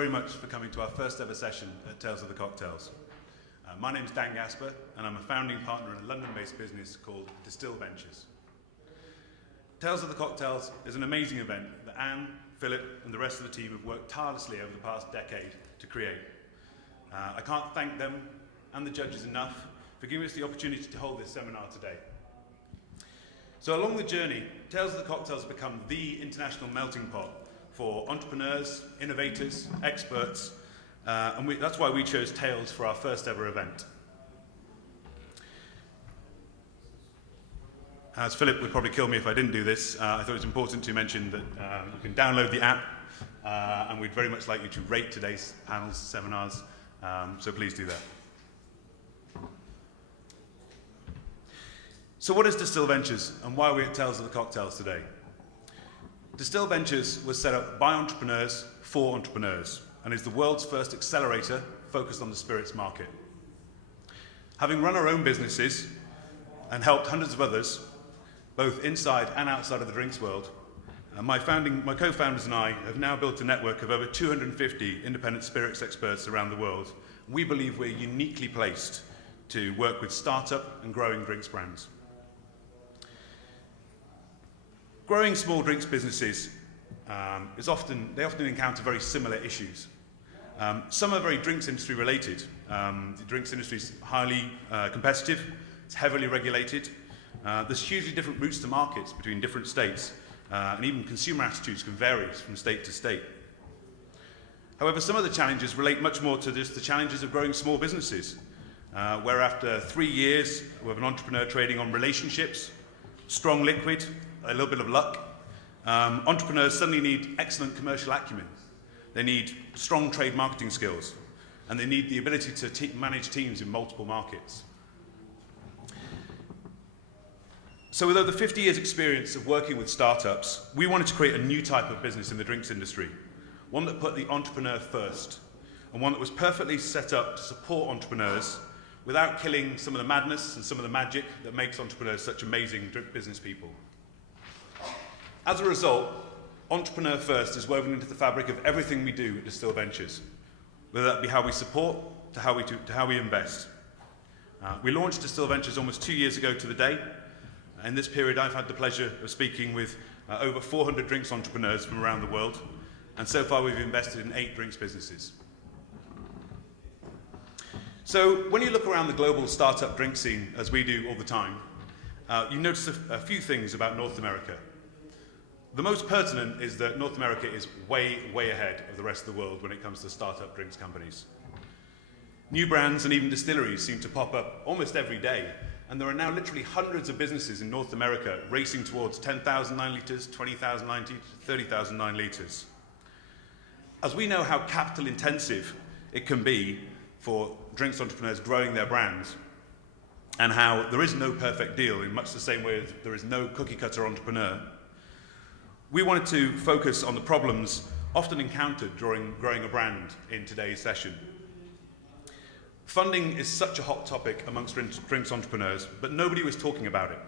very much for coming to our first ever session at Tales of the Cocktails. My name's Dan Gasper, and I'm a founding partner in a London-based business called DISTRIBUTORS. Tales of the Cocktails is an amazing event that Anne, Philip, and the rest of the team have worked tirelessly over the past decade to create. I can't thank them and the judges enough for giving us the opportunity to hold this seminar today. So along the journey, Tales of the Cocktails have become the international melting pot for entrepreneurs, innovators, experts, and that's why we chose Tales for our first ever event. As Philip would probably kill me if I didn't do this, I thought it was important to mention that you can download the app, and we'd very much like you to rate today's panels, seminars, so please do that. So what is Distill Ventures, and why are we at Tales of the Cocktails today? Distill Ventures was set up by entrepreneurs for entrepreneurs, and is the world's first accelerator focused on the spirits market. Having run our own businesses and helped hundreds of others, both inside and outside of the drinks world, my co-founders and I have now built a network of over 250 independent spirits experts around the world. We believe we're uniquely placed to work with startup and growing drinks brands. Growing small drinks businesses they often encounter very similar issues. Some are very drinks industry related. The drinks industry is highly competitive, it's heavily regulated. There's hugely different routes to markets between different states, and even consumer attitudes can vary from state to state. However, some of the challenges relate much more to just the challenges of growing small businesses, where after 3 years with an entrepreneur trading on relationships, strong liquid, a little bit of luck, entrepreneurs suddenly need excellent commercial acumen. They need strong trade marketing skills, and they need the ability to manage teams in multiple markets. So with over 50 years experience of working with startups, we wanted to create a new type of business in the drinks industry, one that put the entrepreneur first, and one that was perfectly set up to support entrepreneurs without killing some of the madness and some of the magic that makes entrepreneurs such amazing business people. As a result, Entrepreneur First is woven into the fabric of everything we do at Distill Ventures, whether that be how we support to how we invest. We launched Distill Ventures almost 2 years ago to the day. In this period, I've had the pleasure of speaking with over 400 drinks entrepreneurs from around the world, and so far we've invested in 8 drinks businesses. So when you look around the global startup drink scene, as we do all the time, you notice a few things about North America. The most pertinent is that North America is way, way ahead of the rest of the world when it comes to startup drinks companies. New brands and even distilleries seem to pop up almost every day, and there are now literally hundreds of businesses in North America racing towards 10,000 9 litres, 20,000 9 litres, 30,000 9 litres. As we know how capital intensive it can be for drinks entrepreneurs growing their brands, and how there is no perfect deal in much the same way as there is no cookie cutter entrepreneur, we wanted to focus on the problems often encountered during growing a brand in today's session. Funding is such a hot topic amongst drinks entrepreneurs, but nobody was talking about it.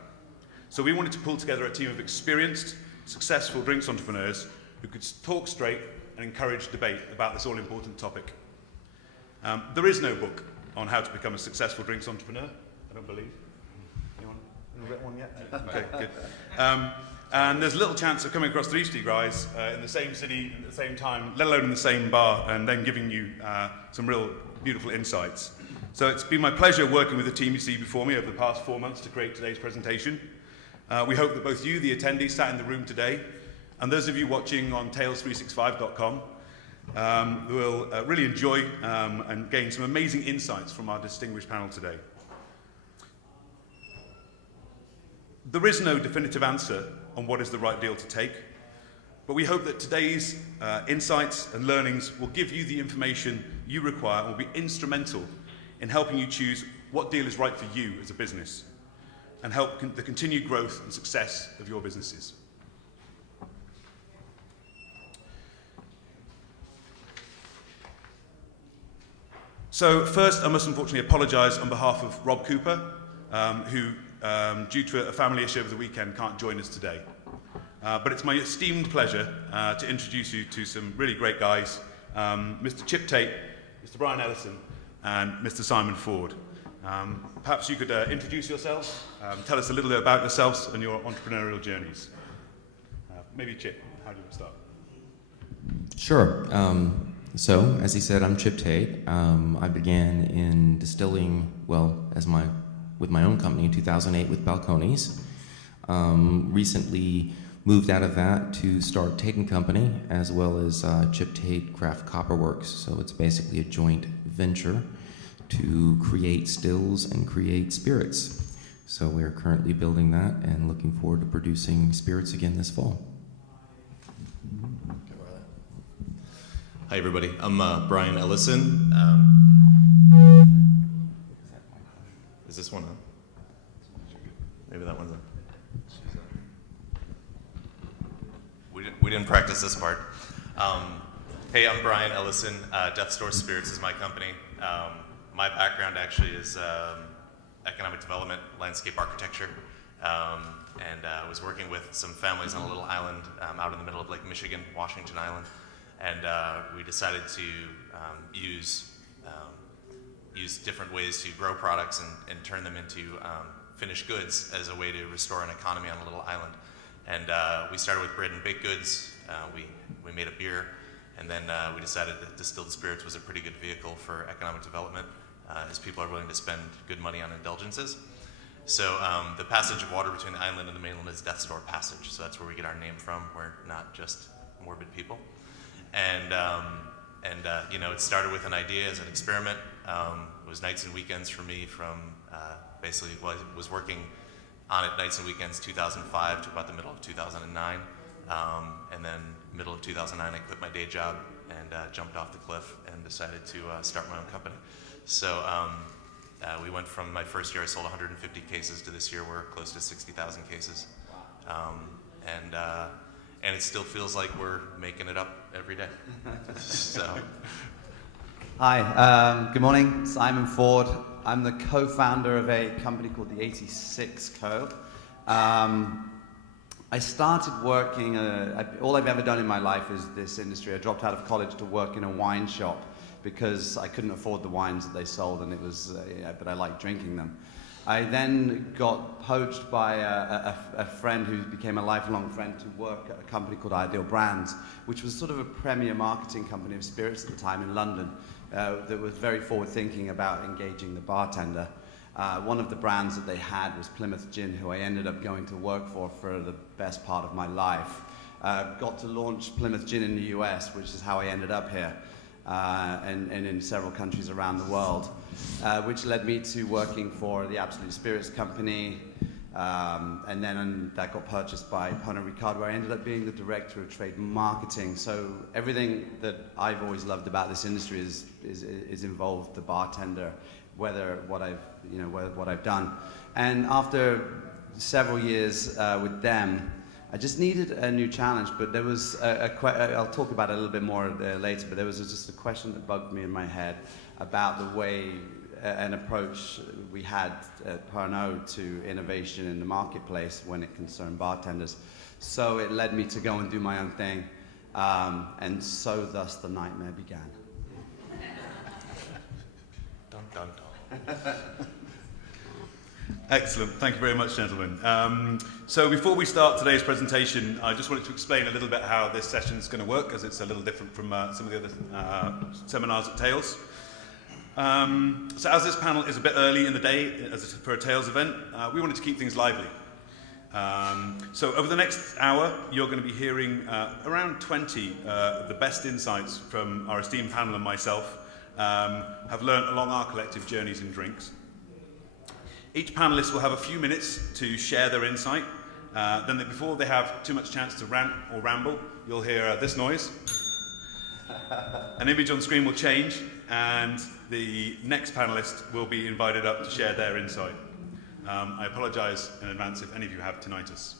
So we wanted to pull together a team of experienced, successful drinks entrepreneurs who could talk straight and encourage debate about this all-important topic. There is no book on how to become a successful drinks entrepreneur, I don't believe. Anyone read one yet? Okay, good. And there's little chance of coming across 3 guys in the same city at the same time, let alone in the same bar, and then giving you some real beautiful insights. So it's been my pleasure working with the team you see before me over the past 4 months to create today's presentation. We hope that both you, the attendees sat in the room today, and those of you watching on tales365.com will really enjoy and gain some amazing insights from our distinguished panel today. There is no definitive answer on what is the right deal to take, but we hope that today's insights and learnings will give you the information you require and will be instrumental in helping you choose what deal is right for you as a business and help the continued growth and success of your businesses. So first, I must unfortunately apologise on behalf of Rob Cooper, who, due to a family issue over the weekend, can't join us today. But it's my esteemed pleasure to introduce you to some really great guys Mr. Chip Tate, Mr. Brian Ellison, and Mr. Simon Ford. Perhaps you could introduce yourselves, tell us a little bit about yourselves and your entrepreneurial journeys. Maybe Chip, how do you start? Sure. So, as he said, I'm Chip Tate. I began in distilling, with my own company in 2008 with Balcones. Recently moved out of that to start Tate & Company, as well as Chip Tate Craft Copper Works. So it's basically a joint venture to create stills and create spirits. So we're currently building that and looking forward to producing spirits again this fall. Hi everybody, I'm Brian Ellison. Is this one on? Maybe that one's on. We didn't practice this part. Hey, I'm Brian Ellison. Death Store Spirits is my company. My background actually is economic development, landscape architecture, and was working with some families on a little island out in the middle of Lake Michigan, Washington Island. And we decided to use different ways to grow products and turn them into finished goods as a way to restore an economy on a little island. And we started with bread and baked goods. We made a beer, and then we decided that distilled spirits was a pretty good vehicle for economic development, as people are willing to spend good money on indulgences. So the passage of water between the island and the mainland is Death Store Passage. So that's where we get our name from. We're not just morbid people. And you know, it started with an idea as an experiment. It was nights and weekends for me from basically, well, I was working on it nights and weekends 2005 to about the middle of 2009. And then middle of 2009, I quit my day job and jumped off the cliff and decided to start my own company. So we went from my first year, I sold 150 cases, to this year we're close to 60,000 cases. And it still feels like we're making it up every day. So. Hi, good morning, Simon Ford. I'm the co-founder of a company called the 86 Co. I started working, all I've ever done in my life is this industry. I dropped out of college to work in a wine shop because I couldn't afford the wines that they sold, and it was, but I liked drinking them. I then got poached by a friend who became a lifelong friend to work at a company called Ideal Brands, which was sort of a premier marketing company of spirits at the time in London that was very forward-thinking about engaging the bartender. One of the brands that they had was Plymouth Gin, who I ended up going to work for the best part of my life. Got to launch Plymouth Gin in the US, which is how I ended up here. And in several countries around the world, which led me to working for the Absolute Spirits Company, and then that got purchased by Pernod Ricard, where I ended up being the director of trade marketing. So everything that I've always loved about this industry is involved the bartender, whether what I've done. And after several years with them, I just needed a new challenge, but there was I'll talk about it a little bit more later, but there was just a question that bugged me in my head about the way an approach we had at Pernod to innovation in the marketplace when it concerned bartenders. So it led me to go and do my own thing, and so thus the nightmare began. Dun, dun, dun. Excellent. Thank you very much, gentlemen. So before we start today's presentation, I just wanted to explain a little bit how this session is going to work, as it's a little different from some of the other seminars at Tales. So as this panel is a bit early in the day for a Tales event, we wanted to keep things lively. So over the next hour, you're going to be hearing around 20 of the best insights from our esteemed panel and myself have learned along our collective journeys in drinks. Each panelist will have a few minutes to share their insight. Then before they have too much chance to rant or ramble, you'll hear this noise. An image on screen will change, and the next panelist will be invited up to share their insight. I apologize in advance if any of you have tinnitus.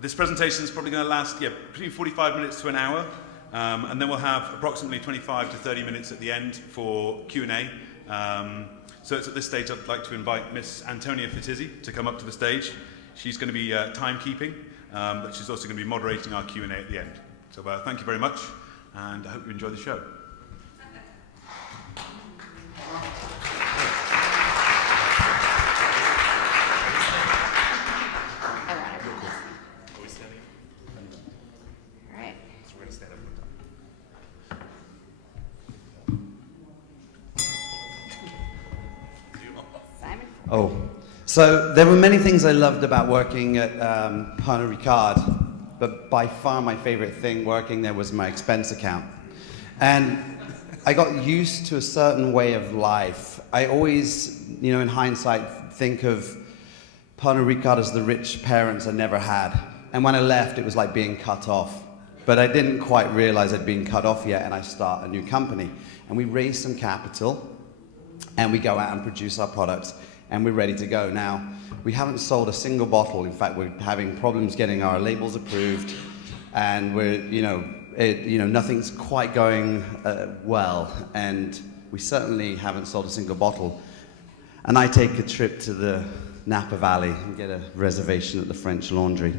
This presentation is probably going to last between 45 minutes to an hour, and then we'll have approximately 25 to 30 minutes at the end for Q&A. So it's at this stage I'd like to invite Miss Antonia Fitizzi to come up to the stage. She's going to be timekeeping, but she's also going to be moderating our Q&A at the end. So thank you very much. and I hope you enjoy the show. Oh, so there were many things I loved about working at Pernod Ricard, but by far my favorite thing working there was my expense account. And I got used to a certain way of life. I always, in hindsight, think of Pernod Ricard as the rich parents I never had. And when I left, it was like being cut off. But I didn't quite realize I'd been cut off yet, and I start a new company. And we raise some capital, and we go out and produce our products, and we're ready to go. Now, we haven't sold a single bottle. In fact, we're having problems getting our labels approved, and we're, nothing's quite going well, and we certainly haven't sold a single bottle. And I take a trip to the Napa Valley and get a reservation at the French Laundry.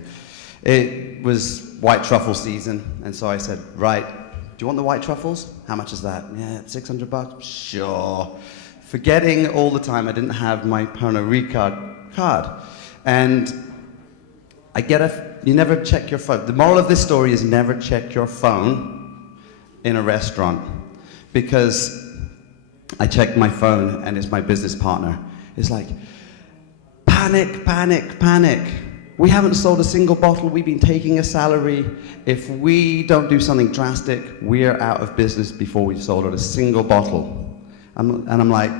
It was white truffle season, and so I said, right, do you want the white truffles? How much is that? Yeah, $600? Sure. Forgetting all the time I didn't have my Pernod Ricard card. And I you never check your phone. The moral of this story is never check your phone in a restaurant. Because I checked my phone and it's my business partner. It's like, panic, panic, panic. We haven't sold a single bottle. We've been taking a salary. If we don't do something drastic, we're out of business before we've sold a single bottle. And I'm like,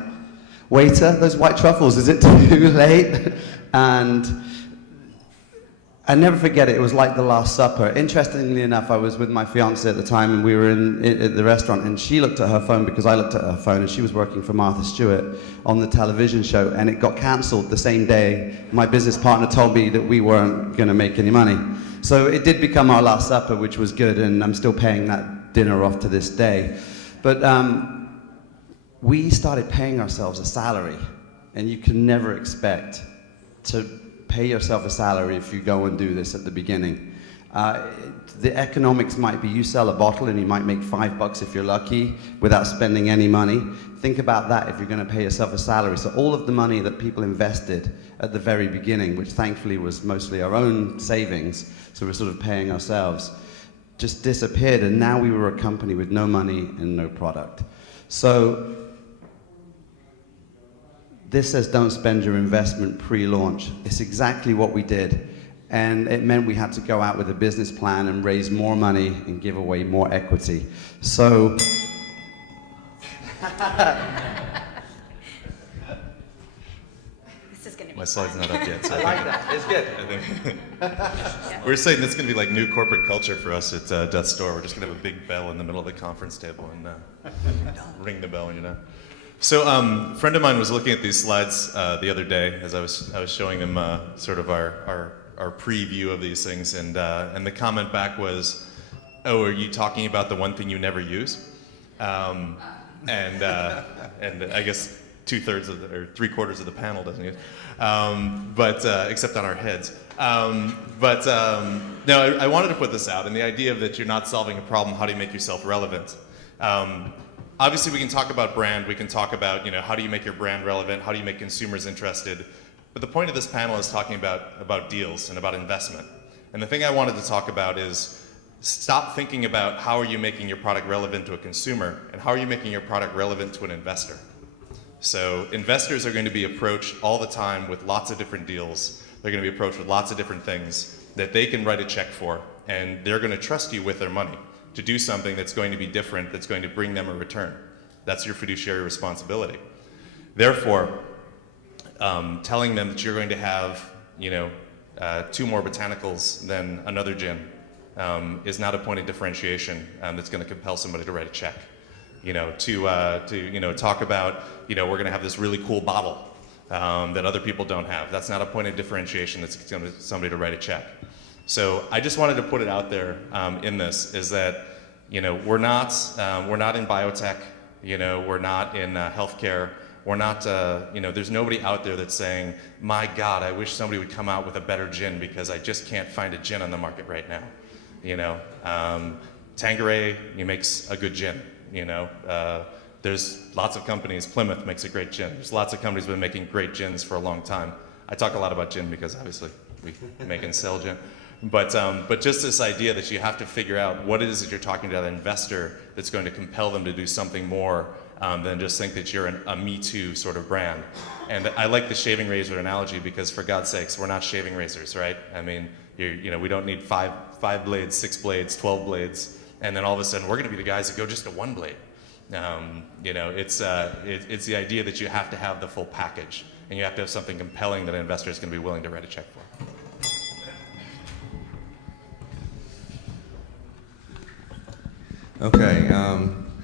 waiter, those white truffles, is it too late? And I never forget it. It was like the Last Supper. Interestingly enough, I was with my fiance at the time, and we were at the restaurant, and she looked at her phone because I looked at her phone, and she was working for Martha Stewart on the television show, and it got cancelled the same day. My business partner told me that we weren't going to make any money. So it did become our Last Supper, which was good, and I'm still paying that dinner off to this day. But we started paying ourselves a salary, and you can never expect to pay yourself a salary if you go and do this at the beginning. The economics might be you sell a bottle and you might make $5 if you're lucky without spending any money. Think about that if you're going to pay yourself a salary. So all of the money that people invested at the very beginning, which thankfully was mostly our own savings, so we're sort of paying ourselves, just disappeared, and now we were a company with no money and no product. So this says don't spend your investment pre-launch. It's exactly what we did. And it meant we had to go out with a business plan and raise more money and give away more equity. So This is going to be My slide's fun. not up yet, so I like that. It's good. I think we were saying this is going to be like new corporate culture for us at Death's Door. We're just going to have a big bell in the middle of the conference table and ring the bell, So a friend of mine was looking at these slides the other day as I was showing him sort of our preview of these things, and the comment back was, "Oh, are you talking about the one thing you never use?" And I guess 2/3 of or 3/4 of the panel doesn't use, but except on our heads. No, I wanted to put this out, and the idea of that you're not solving a problem. How do you make yourself relevant? Obviously, we can talk about brand. We can talk about, how do you make your brand relevant? How do you make consumers interested? But the point of this panel is talking about deals and about investment. And the thing I wanted to talk about is stop thinking about how are you making your product relevant to a consumer and how are you making your product relevant to an investor. So investors are going to be approached all the time with lots of different deals. They're going to be approached with lots of different things that they can write a check for, and they're going to trust you with their money to do something that's going to be different, that's going to bring them a return. That's your fiduciary responsibility. Therefore, telling them that you're going to have, 2 more botanicals than another gin is not a point of differentiation that's going to compel somebody to write a check. To talk about, we're going to have this really cool bottle that other people don't have. That's not a point of differentiation that's going to get somebody to write a check. So I just wanted to put it out there in this, is that we're not in biotech, we're not in healthcare, we're not there's nobody out there that's saying, my God, I wish somebody would come out with a better gin because I just can't find a gin on the market right now. Tanqueray, he makes a good gin, you know. There's lots of companies, Plymouth makes a great gin. There's lots of companies that have been making great gins for a long time. I talk a lot about gin because obviously we make and sell gin. But just this idea that you have to figure out what it is that you're talking to an investor that's going to compel them to do something more than just think that you're a Me Too sort of brand. And I like the shaving razor analogy because, for God's sakes, we're not shaving razors, right? I mean, you know, we don't need five blades, 6 blades, 12 blades, and then all of a sudden we're going to be the guys that go just to 1 blade. You know, it's the idea that you have to have the full package, and you have to have something compelling that an investor is going to be willing to write a check for. Okay,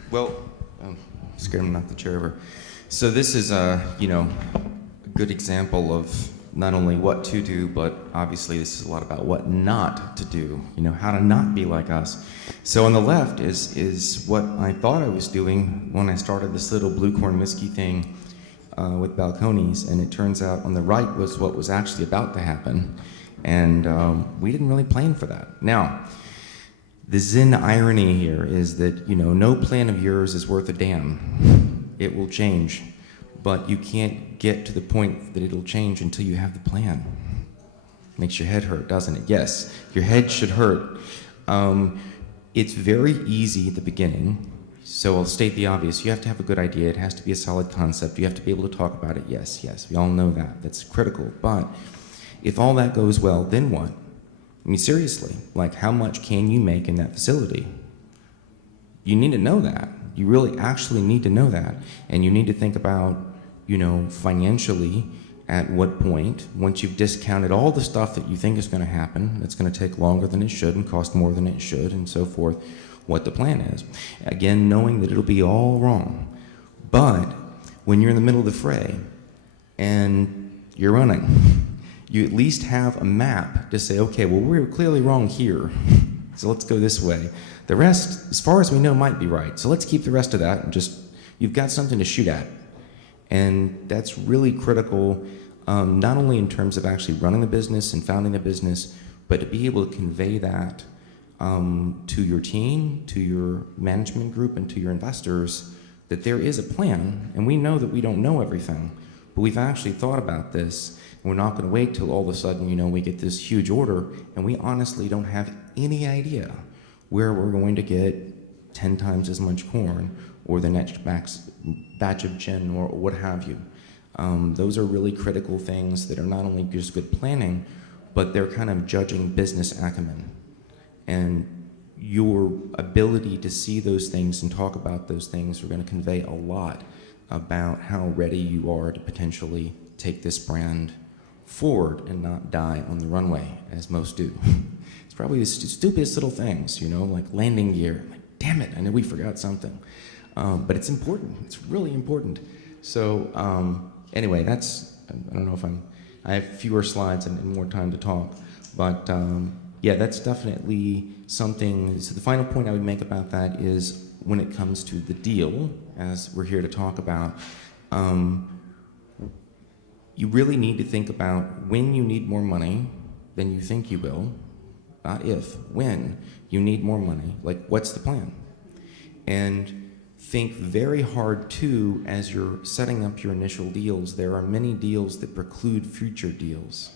well, I'm scared I'm not the chair over. So this is, you know, a good example of not only what to do, but obviously this is a lot about what not to do, you know, how to not be like us. So on the left is what I thought I was doing when I started this little blue corn whiskey thing with balconies, and it turns out on the right was what was actually about to happen, and we didn't really plan for that. Now, the Zen irony here is that, you know, no plan of yours is worth a damn. It will change, but you can't get to the point that it'll change until you have the plan. Makes your head hurt, doesn't it? Yes, your head should hurt. It's very easy at the beginning, so I'll state the obvious. You have to have a good idea. It has to be a solid concept. You have to be able to talk about it. Yes, we all know that. That's critical. But if all that goes well, then what? I mean, seriously, like, how much can you make in that facility? You need to know that. You really actually need to know that. And you need to think about, you know, financially, at what point, once you've discounted all the stuff that you think is going to happen, that's going to take longer than it should and cost more than it should and so forth, what the plan is. Again, knowing that it'll be all wrong. But when you're in the middle of the fray and you're running, you at least have a map to say, okay, well, we're clearly wrong here, so let's go this way. The rest, as far as we know, might be right. So let's keep the rest of that and just, you've got something to shoot at. And that's really critical, not only in terms of actually running the business and founding the business, but to be able to convey that to your team, to your management group, and to your investors, that there is a plan, and we know that we don't know everything, but we've actually thought about this. We're not going to wait till all of a sudden, you know, we get this huge order, and we honestly don't have any idea where we're going to get 10 times as much corn, or the next batch of gin, or what have you. Those are really critical things that are not only just good planning, but they're kind of judging business acumen. And your ability to see those things and talk about those things are going to convey a lot about how ready you are to potentially take this brand forward and not die on the runway, as most do. It's probably the stupidest little things, you know, like landing gear. Like, damn it, I know we forgot something. But it's important. It's really important. So anyway, that's, I don't know if I have fewer slides and more time to talk, but yeah, that's definitely something. So the final point I would make about that is when it comes to the deal, as we're here to talk about, you really need to think about when you need more money than you think you will, not if, when you need more money, like what's the plan? And think very hard too, as you're setting up your initial deals, there are many deals that preclude future deals.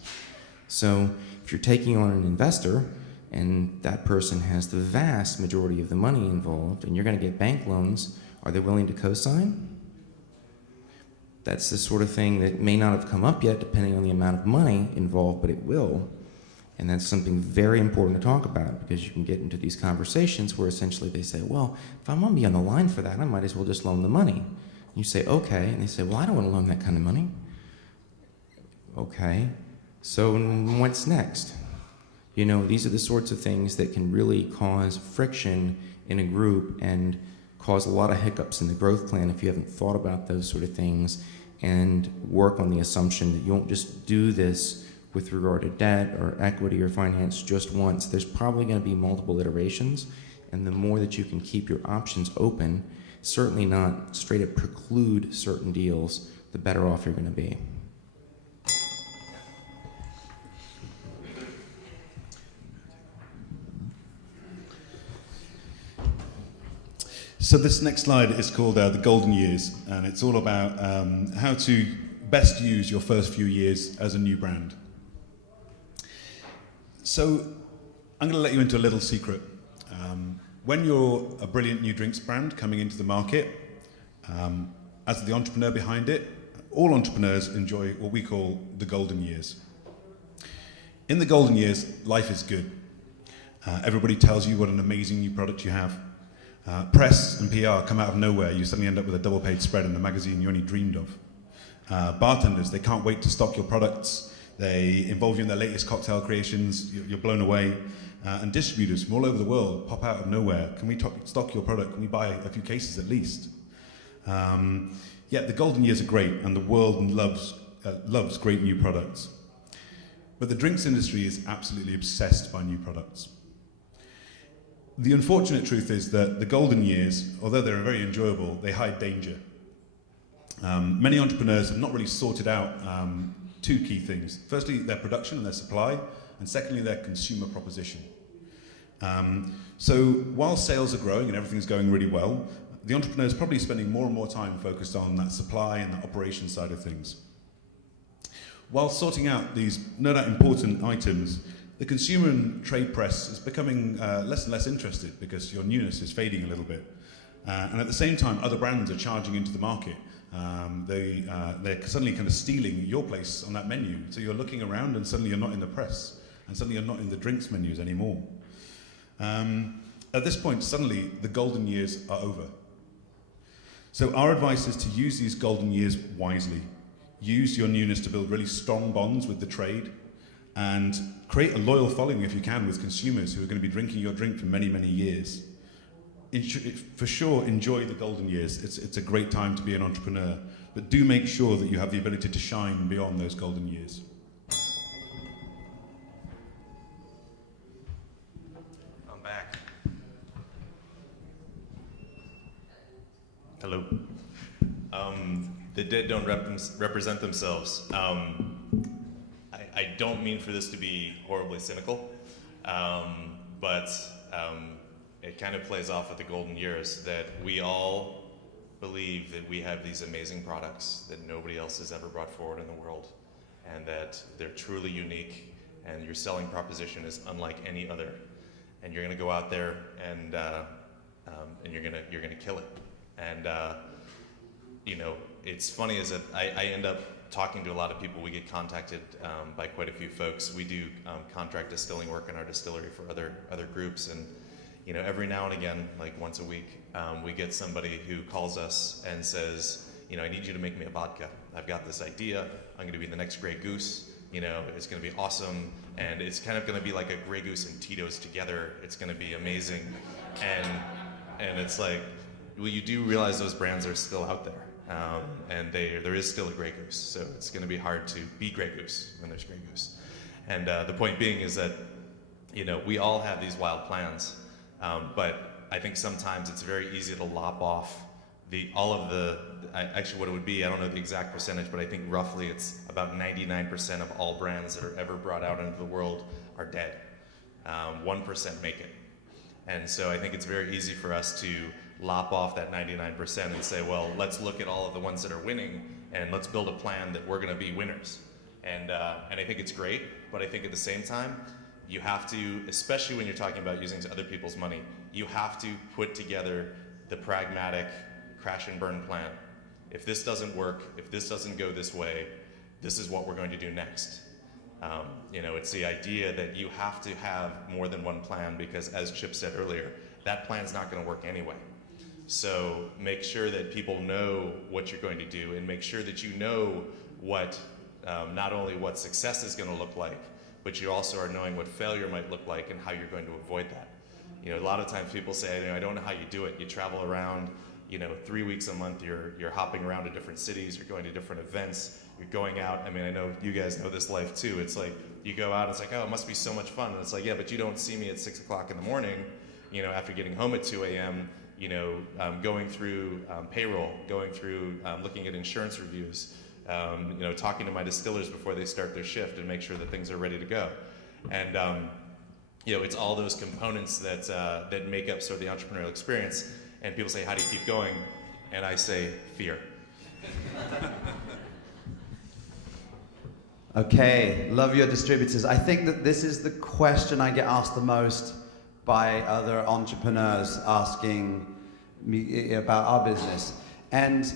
So if you're taking on an investor and that person has the vast majority of the money involved and you're going to get bank loans, are they willing to co-sign? That's the sort of thing that may not have come up yet depending on the amount of money involved, but it will. And that's something very important to talk about, because you can get into these conversations where essentially they say, well, if I'm going to be on the line for that, I might as well just loan the money. And you say, okay. And they say, well, I don't want to loan that kind of money. Okay. So what's next? You know, these are the sorts of things that can really cause friction in a group and cause a lot of hiccups in the growth plan if you haven't thought about those sort of things and work on the assumption that you won't just do this with regard to debt or equity or finance just once. There's probably going to be multiple iterations, and the more that you can keep your options open, certainly not straight up preclude certain deals, the better off you're going to be. So this next slide is called the Golden Years, and it's all about how to best use your first few years as a new brand. So I'm going to let you into a little secret. When you're a brilliant new drinks brand coming into the market, as the entrepreneur behind it, all entrepreneurs enjoy what we call the golden years. In the golden years, life is good. Everybody tells you what an amazing new product you have. Press and PR come out of nowhere. You suddenly end up with a double-page spread in the magazine you only dreamed of. Bartenders, they can't wait to stock your products. They involve you in their latest cocktail creations. You're blown away. And distributors from all over the world pop out of nowhere. Can we stock your product? Can we buy a few cases at least? Yeah, the golden years are great, and the world loves great new products. But the drinks industry is absolutely obsessed by new products. The unfortunate truth is that the golden years, although they're very enjoyable, they hide danger. Many entrepreneurs have not really sorted out two key things. Firstly, their production and their supply, and secondly, their consumer proposition. So while sales are growing and everything's going really well, the entrepreneur is probably spending more and more time focused on that supply and the operation side of things. While sorting out these no doubt important items, the consumer and trade press is becoming less and less interested because your newness is fading a little bit. And at the same time, other brands are charging into the market. They're suddenly kind of stealing your place on that menu. So you're looking around and suddenly you're not in the press. And suddenly you're not in the drinks menus anymore. At this point, suddenly the golden years are over. So our advice is to use these golden years wisely. Use your newness to build really strong bonds with the trade and create a loyal following if you can with consumers who are going to be drinking your drink for many, many years. For sure, enjoy the golden years. It's a great time to be an entrepreneur, but do make sure that you have the ability to shine beyond those golden years. I'm back. Hello. The dead don't represent themselves. I don't mean for this to be horribly cynical, but it kind of plays off with the golden years that we all believe that we have these amazing products that nobody else has ever brought forward in the world, and that they're truly unique, and your selling proposition is unlike any other, and you're going to go out there and you're gonna kill it. And you know, it's funny is that I end up talking to a lot of people. We get contacted by quite a few folks. We do contract distilling work in our distillery for other groups, and you know, every now and again, like once a week, we get somebody who calls us and says, you know, I need you to make me a vodka. I've got this idea. I'm going to be the next Grey Goose. You know, it's going to be awesome, and it's kind of going to be like a Grey Goose and Tito's together. It's going to be amazing, and it's like, well, you do realize those brands are still out there, and there is still a Grey Goose. So it's going to be hard to be Grey Goose when there's Grey Goose. And the point being is that, you know, we all have these wild plans. But I think sometimes it's very easy to lop off actually what it would be, I don't know the exact percentage, but I think roughly it's about 99% of all brands that are ever brought out into the world are dead. 1% make it. And so I think it's very easy for us to lop off that 99% and say, well, let's look at all of the ones that are winning and let's build a plan that we're gonna be winners. And I think it's great, but I think at the same time, you have to, especially when you're talking about using other people's money, you have to put together the pragmatic crash and burn plan. If this doesn't work, if this doesn't go this way, this is what we're going to do next. You know, it's the idea that you have to have more than one plan because, as Chip said earlier, that plan's not going to work anyway. So make sure that people know what you're going to do, and make sure that you know what, not only what success is going to look like, but you also are knowing what failure might look like and how you're going to avoid that. You know, a lot of times people say, you know, I don't know how you do it. You travel around, you know, 3 weeks a month, you're hopping around to different cities, you're going to different events, you're going out. I mean, I know you guys know this life too. It's like, you go out, it's like, oh, it must be so much fun. And it's like, yeah, but you don't see me at 6 o'clock in the morning, you know, after getting home at 2 a.m., you know, going through payroll, going through looking at insurance reviews, you know, talking to my distillers before they start their shift and make sure that things are ready to go. And you know, it's all those components that that make up sort of the entrepreneurial experience. And people say, how do you keep going? And I say, fear. Okay, love your distributors. I think that this is the question I get asked the most by other entrepreneurs asking me about our business. And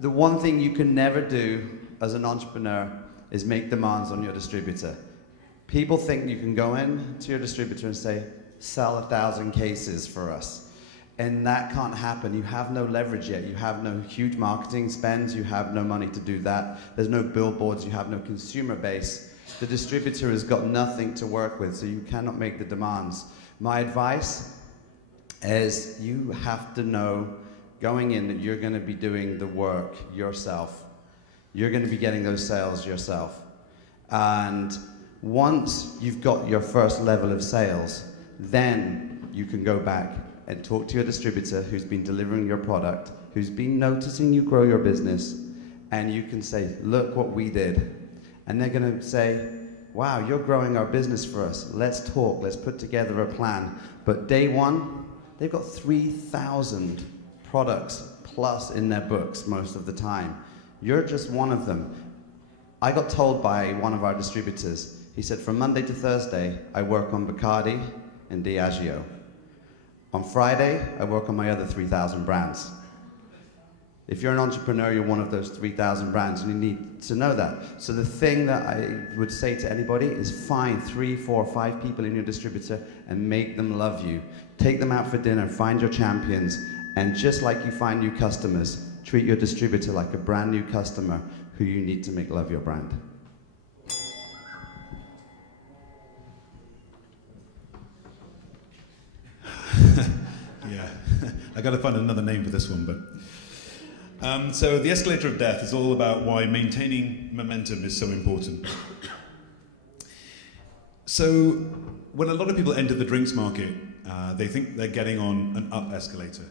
the one thing you can never do as an entrepreneur is make demands on your distributor. People think you can go in to your distributor and say, sell 1,000 cases for us. And that can't happen. You have no leverage yet. You have no huge marketing spends. You have no money to do that. There's no billboards. You have no consumer base. The distributor has got nothing to work with, so you cannot make the demands. My advice is you have to know going in that you're going to be doing the work yourself. You're going to be getting those sales yourself. And once you've got your first level of sales, then you can go back and talk to your distributor who's been delivering your product, who's been noticing you grow your business, and you can say, look what we did. And they're going to say, wow, you're growing our business for us. Let's talk, let's put together a plan. But day one, they've got 3,000 products plus in their books most of the time. You're just one of them. I got told by one of our distributors, he said, from Monday to Thursday, I work on Bacardi and Diageo. On Friday, I work on my other 3,000 brands. If you're an entrepreneur, you're one of those 3,000 brands, and you need to know that. So the thing that I would say to anybody is find 3, 4, 5 people in your distributor and make them love you. Take them out for dinner, find your champions, and just like you find new customers, treat your distributor like a brand new customer who you need to make love your brand. Yeah, I got to find another name for this one, but so the escalator of death is all about why maintaining momentum is so important. So when a lot of people enter the drinks market, they think they're getting on an up escalator.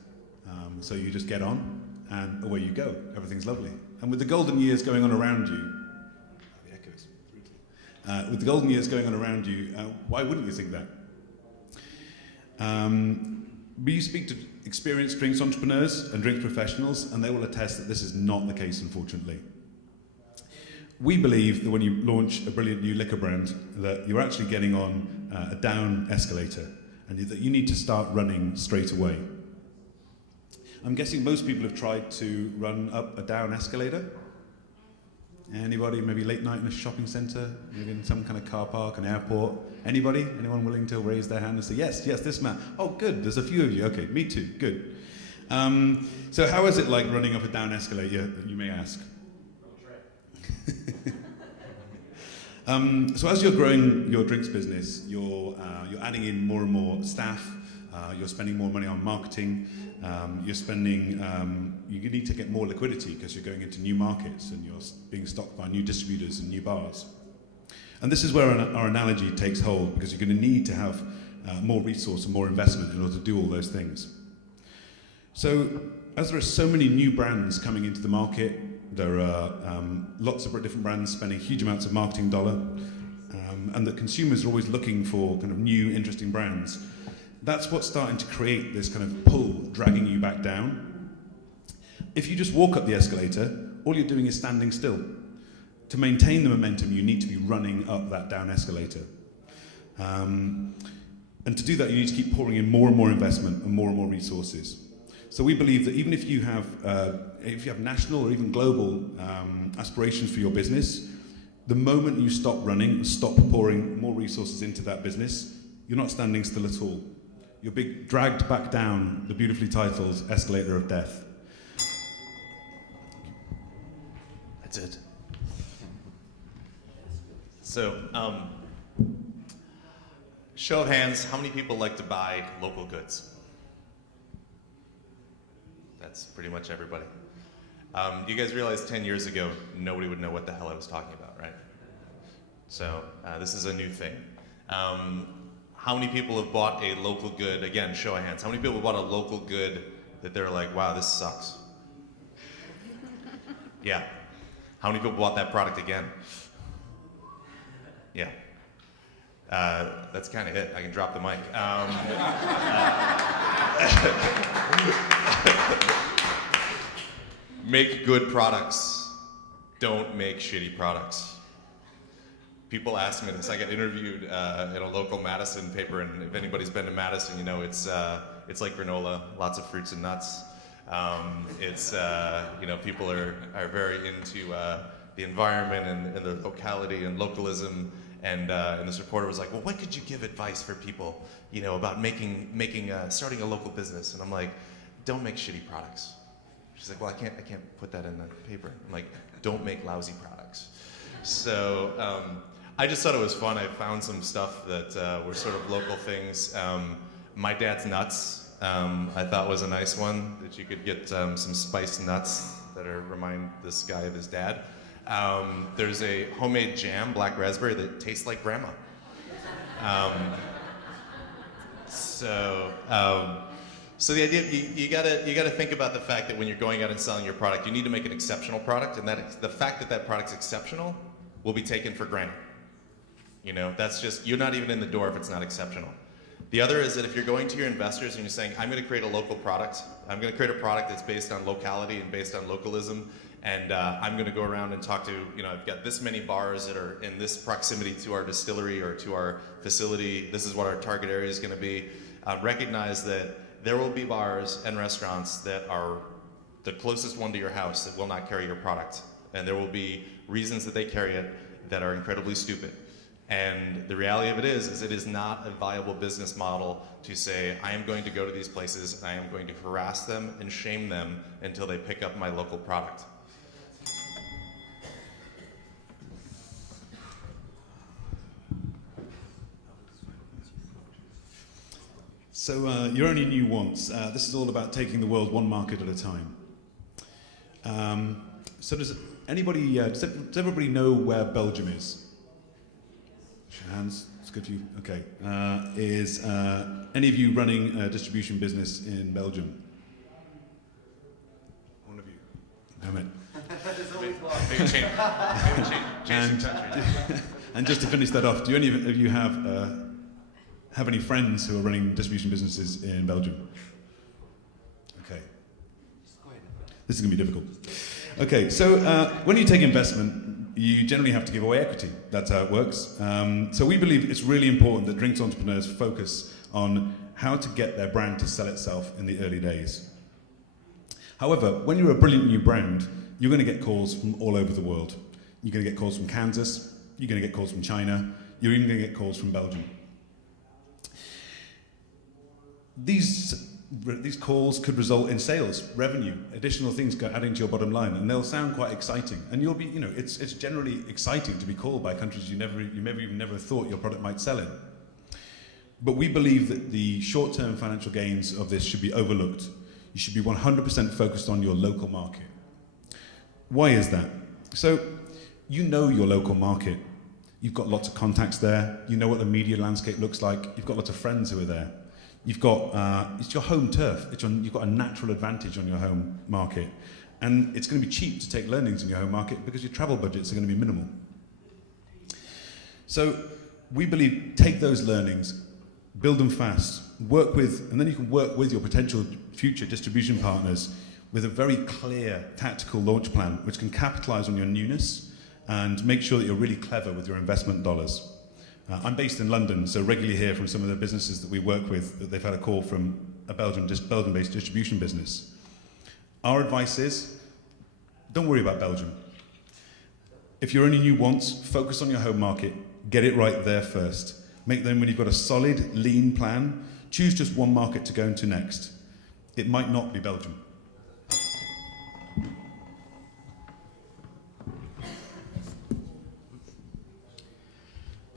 So you just get on and away you go. Everything's lovely. And with the golden years going on around you, the echoes, with the golden years going on around you, why wouldn't you think that? But you speak to experienced drinks entrepreneurs and drinks professionals, and they will attest that this is not the case, unfortunately. We believe that when you launch a brilliant new liquor brand, that you're actually getting on a down escalator, and that you need to start running straight away. I'm guessing most people have tried to run up a down escalator. Anybody? Maybe late night in a shopping centre, maybe in some kind of car park, an airport. Anybody? Anyone willing to raise their hand and say, yes, yes, this man. Oh, good, there's a few of you. Okay, me too, good. So how is it like running up a down escalator, you may ask? So as you're growing your drinks business, you're adding in more and more staff, you're spending more money on marketing, you need to get more liquidity because you're going into new markets and you're being stocked by new distributors and new bars. And this is where our analogy takes hold, because you're going to need to have more resource and more investment in order to do all those things. So as there are so many new brands coming into the market, there are lots of different brands spending huge amounts of marketing dollar, and that consumers are always looking for kind of new, interesting brands. That's what's starting to create this kind of pull, dragging you back down. If you just walk up the escalator, all you're doing is standing still. To maintain the momentum, you need to be running up that down escalator. And to do that, you need to keep pouring in more and more investment and more resources. So we believe that even if you have national or even global aspirations for your business, the moment you stop running, stop pouring more resources into that business, you're not standing still at all. You're being dragged back down the beautifully titled escalator of death. That's it. So, show of hands, how many people like to buy local goods? That's pretty much everybody. You guys realize 10 years ago, nobody would know what the hell I was talking about, right? So, this is a new thing. How many people have bought a local good? Again, show of hands. How many people bought a local good that they're like, wow, this sucks? Yeah. How many people bought that product again? Yeah. That's kind of it. I can drop the mic. Make good products. Don't make shitty products. People ask me this. I get interviewed in a local Madison paper, and if anybody's been to Madison, you know it's like granola, lots of fruits and nuts. People are very into the environment and the locality and localism. And this reporter was like, well, what could you give advice for people, about starting a local business? And I'm like, don't make shitty products. She's like, well, I can't put that in the paper. I'm like, don't make lousy products. So I just thought it was fun. I found some stuff that were sort of local things. My dad's nuts, I thought was a nice one, that you could get some spiced nuts that remind this guy of his dad. There's a homemade jam, black raspberry, that tastes like grandma. So the idea, you gotta think about the fact that when you're going out and selling your product, you need to make an exceptional product, and that the fact that product's exceptional will be taken for granted. That's just, you're not even in the door if it's not exceptional. The other is that if you're going to your investors and you're saying, I'm going to create a local product, I'm going to create a product that's based on locality and based on localism, and I'm going to go around and talk to, I've got this many bars that are in this proximity to our distillery or to our facility, this is what our target area is going to be, recognize that there will be bars and restaurants that are the closest one to your house that will not carry your product. And there will be reasons that they carry it that are incredibly stupid. And the reality of it is it is not a viable business model to say, I am going to go to these places and I am going to harass them and shame them until they pick up my local product. So you're only new once. This is all about taking the world one market at a time. So does everybody know where Belgium is? Show your hands. It's good for you. Okay. Is any of you running a distribution business in Belgium? One of you. Damn it. Maybe change some country. And just to finish that off, do any of you have any friends who are running distribution businesses in Belgium? Okay. This is going to be difficult. Okay, so when you take investment, you generally have to give away equity. That's how it works. So we believe it's really important that drinks entrepreneurs focus on how to get their brand to sell itself in the early days. However, when you're a brilliant new brand, you're going to get calls from all over the world. You're going to get calls from Kansas, you're going to get calls from China, you're even going to get calls from Belgium. These calls could result in sales, revenue, additional things adding to your bottom line, and they'll sound quite exciting. And you'll be, it's generally exciting to be called by countries you never thought your product might sell in. But we believe that the short-term financial gains of this should be overlooked. You should be 100% focused on your local market. Why is that? So, you know your local market. You've got lots of contacts there. You know what the media landscape looks like. You've got lots of friends who are there. You've got, it's your home turf. You've got a natural advantage on your home market. And it's going to be cheap to take learnings in your home market because your travel budgets are going to be minimal. So we believe take those learnings, build them fast, and then you can work with your potential future distribution partners with a very clear tactical launch plan which can capitalize on your newness and make sure that you're really clever with your investment dollars. I'm based in London, so regularly hear from some of the businesses that we work with that they've had a call from a Belgium-based distribution business. Our advice is, don't worry about Belgium. If you're only new once, focus on your home market, get it right there first. When you've got a solid, lean plan, choose just one market to go into next. It might not be Belgium.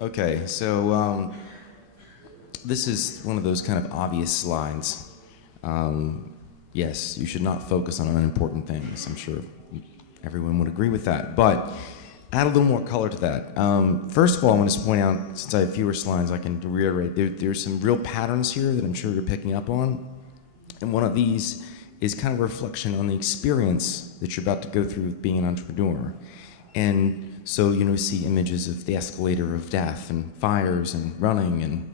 Okay, so this is one of those kind of obvious slides. Yes, you should not focus on unimportant things. I'm sure everyone would agree with that. But add a little more color to that. First of all, I want to point out, since I have fewer slides, I can reiterate, there's some real patterns here that I'm sure you're picking up on. And one of these is kind of a reflection on the experience that you're about to go through with being an entrepreneur. And So, see images of the escalator of death and fires and running and,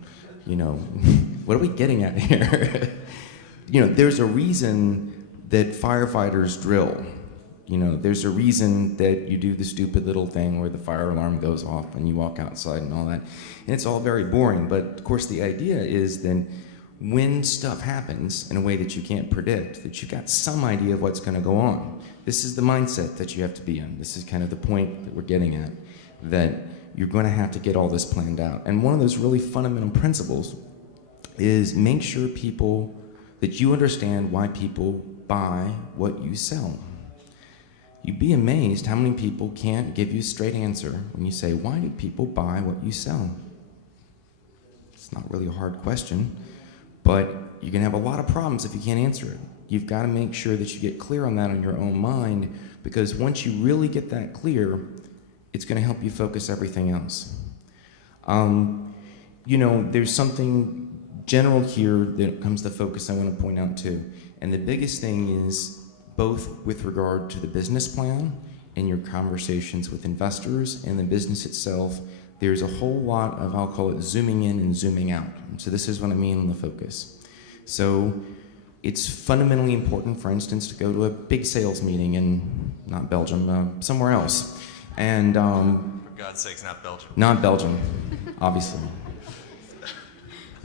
what are we getting at here? There's a reason that firefighters drill. There's a reason that you do the stupid little thing where the fire alarm goes off and you walk outside and all that. And it's all very boring, but of course the idea is that when stuff happens in a way that you can't predict, that you've got some idea of what's going to go on. This is the mindset that you have to be in. This is kind of the point that we're getting at, that you're going to have to get all this planned out. And one of those really fundamental principles is make sure that you understand why people buy what you sell. You'd be amazed how many people can't give you a straight answer when you say, why do people buy what you sell? It's not really a hard question, but you're going to have a lot of problems if you can't answer it. You've got to make sure that you get clear on that in your own mind, because once you really get that clear, it's going to help you focus everything else. There's something general here that comes to focus I want to point out too. And the biggest thing is both with regard to the business plan and your conversations with investors and the business itself, there's a whole lot of, I'll call it zooming in and zooming out. So this is what I mean on the focus. So it's fundamentally important, for instance, to go to a big sales meeting in, not Belgium, somewhere else. And for God's sakes, not Belgium. Not Belgium, obviously.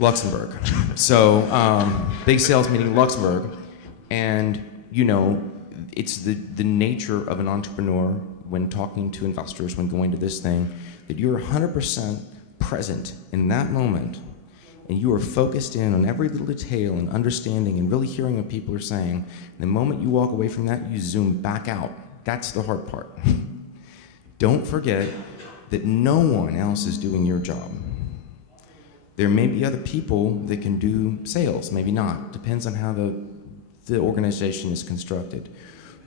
Luxembourg. So big sales meeting in Luxembourg. And, it's the nature of an entrepreneur when talking to investors, when going to this thing, that you're 100% present in that moment, and you are focused in on every little detail and understanding and really hearing what people are saying. And the moment you walk away from that, you zoom back out. That's the hard part. Don't forget that no one else is doing your job. There may be other people that can do sales, maybe not. Depends on how the organization is constructed.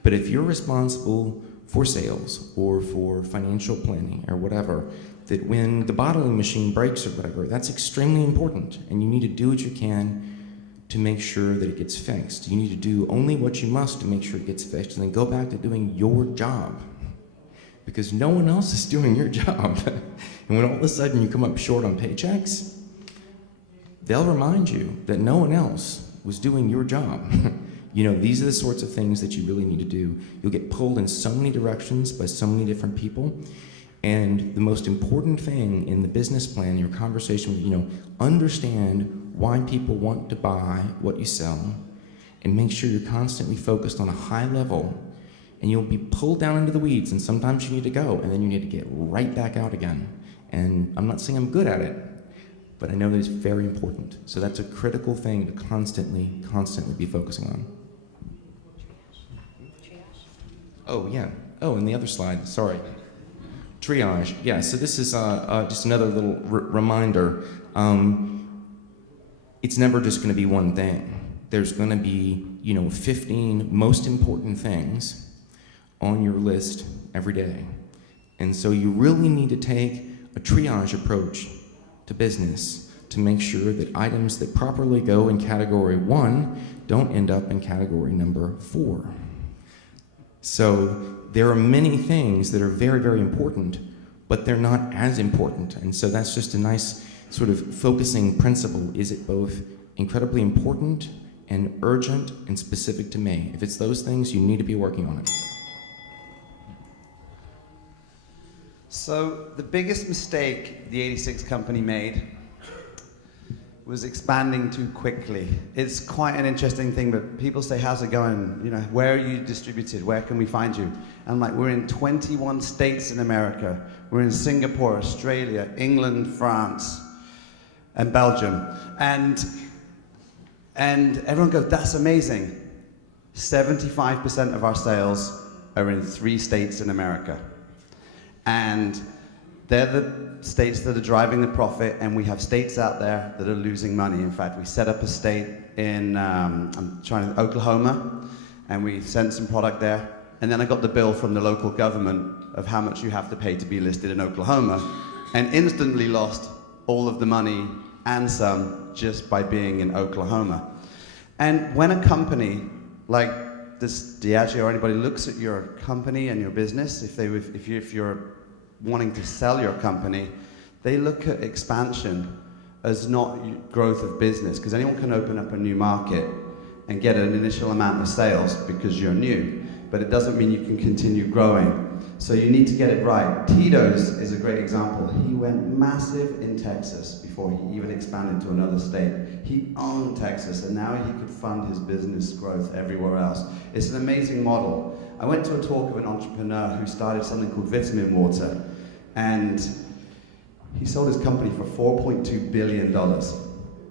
But if you're responsible for sales or for financial planning or whatever, that when the bottling machine breaks or whatever, that's extremely important, and you need to do what you can to make sure that it gets fixed. You need to do only what you must to make sure it gets fixed, and then go back to doing your job, because no one else is doing your job. And when all of a sudden you come up short on paychecks, they'll remind you that no one else was doing your job. These are the sorts of things that you really need to do. You'll get pulled in so many directions by so many different people. And the most important thing in the business plan, your conversation with, understand why people want to buy what you sell, and make sure you're constantly focused on a high level, and you'll be pulled down into the weeds, and sometimes you need to go, and then you need to get right back out again. And I'm not saying I'm good at it, but I know that it's very important. So that's a critical thing to constantly be focusing on. Oh, yeah. Oh, and the other slide, sorry. Triage. Yeah, so this is just another little reminder. It's never just going to be one thing. There's going to be, 15 most important things on your list every day. And so you really need to take a triage approach to business to make sure that items that properly go in category 1 don't end up in category number 4. So there are many things that are very, very important, but they're not as important. And so that's just a nice sort of focusing principle. Is it both incredibly important and urgent and specific to me? If it's those things, you need to be working on it. So the biggest mistake the 86 company made was expanding too quickly. It's quite an interesting thing, but people say, how's it going? Where are you distributed? Where can we find you? And I'm like, we're in 21 states in America. We're in Singapore, Australia, England, France, and Belgium. And everyone goes, that's amazing. 75% of our sales are in 3 states in America. And they're the states that are driving the profit, and we have states out there that are losing money. In fact, we set up a state in Oklahoma, and we sent some product there. And then I got the bill from the local government of how much you have to pay to be listed in Oklahoma, and instantly lost all of the money and some just by being in Oklahoma. And when a company like this Diageo or anybody looks at your company and your business, if you're wanting to sell your company, they look at expansion as not growth of business, because anyone can open up a new market and get an initial amount of sales because you're new, but it doesn't mean you can continue growing. So you need to get it right. Tito's is a great example. He went massive in Texas before he even expanded to another state. He owned Texas, and now he could fund his business growth everywhere else. It's an amazing model. I went to a talk of an entrepreneur who started something called Vitamin Water, and he sold his company for $4.2 billion.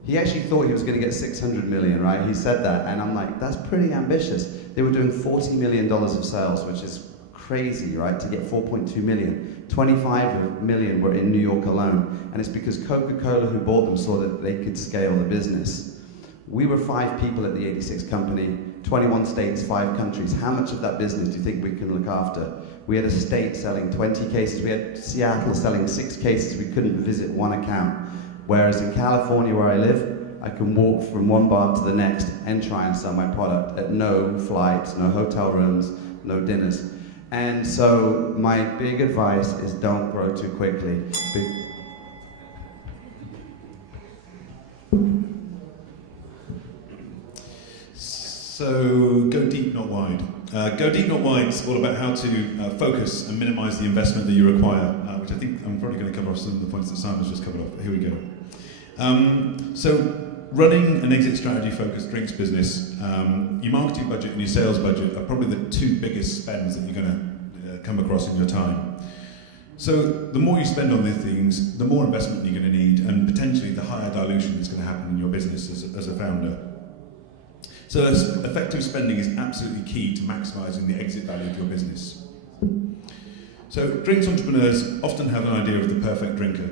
He actually thought he was going to get 600 million, right? He said that, and I'm like, that's pretty ambitious. They were doing $40 million of sales, which is crazy, right, to get 4.2 million. 25 million were in New York alone, and it's because Coca-Cola, who bought them, saw that they could scale the business. We were 5 people at the 86 company, 21 states, 5 countries. How much of that business do you think we can look after? We had a state selling 20 cases, we had Seattle selling 6 cases, we couldn't visit one account. Whereas in California, where I live, I can walk from one bar to the next and try and sell my product at no flights, no hotel rooms, no dinners. And so my big advice is don't grow too quickly. So go deep, not wide. Go deep, not wide is all about how to focus and minimize the investment that you require, which I think I'm probably going to cover off some of the points that Simon's just covered off. Here we go. So running an exit strategy focused drinks business, your marketing budget and your sales budget are probably the 2 biggest spends that you're going to come across in your time. So the more you spend on these things, the more investment you're going to need, and potentially the higher dilution that's going to happen in your business as a founder. So effective spending is absolutely key to maximising the exit value of your business. So drinks entrepreneurs often have an idea of the perfect drinker.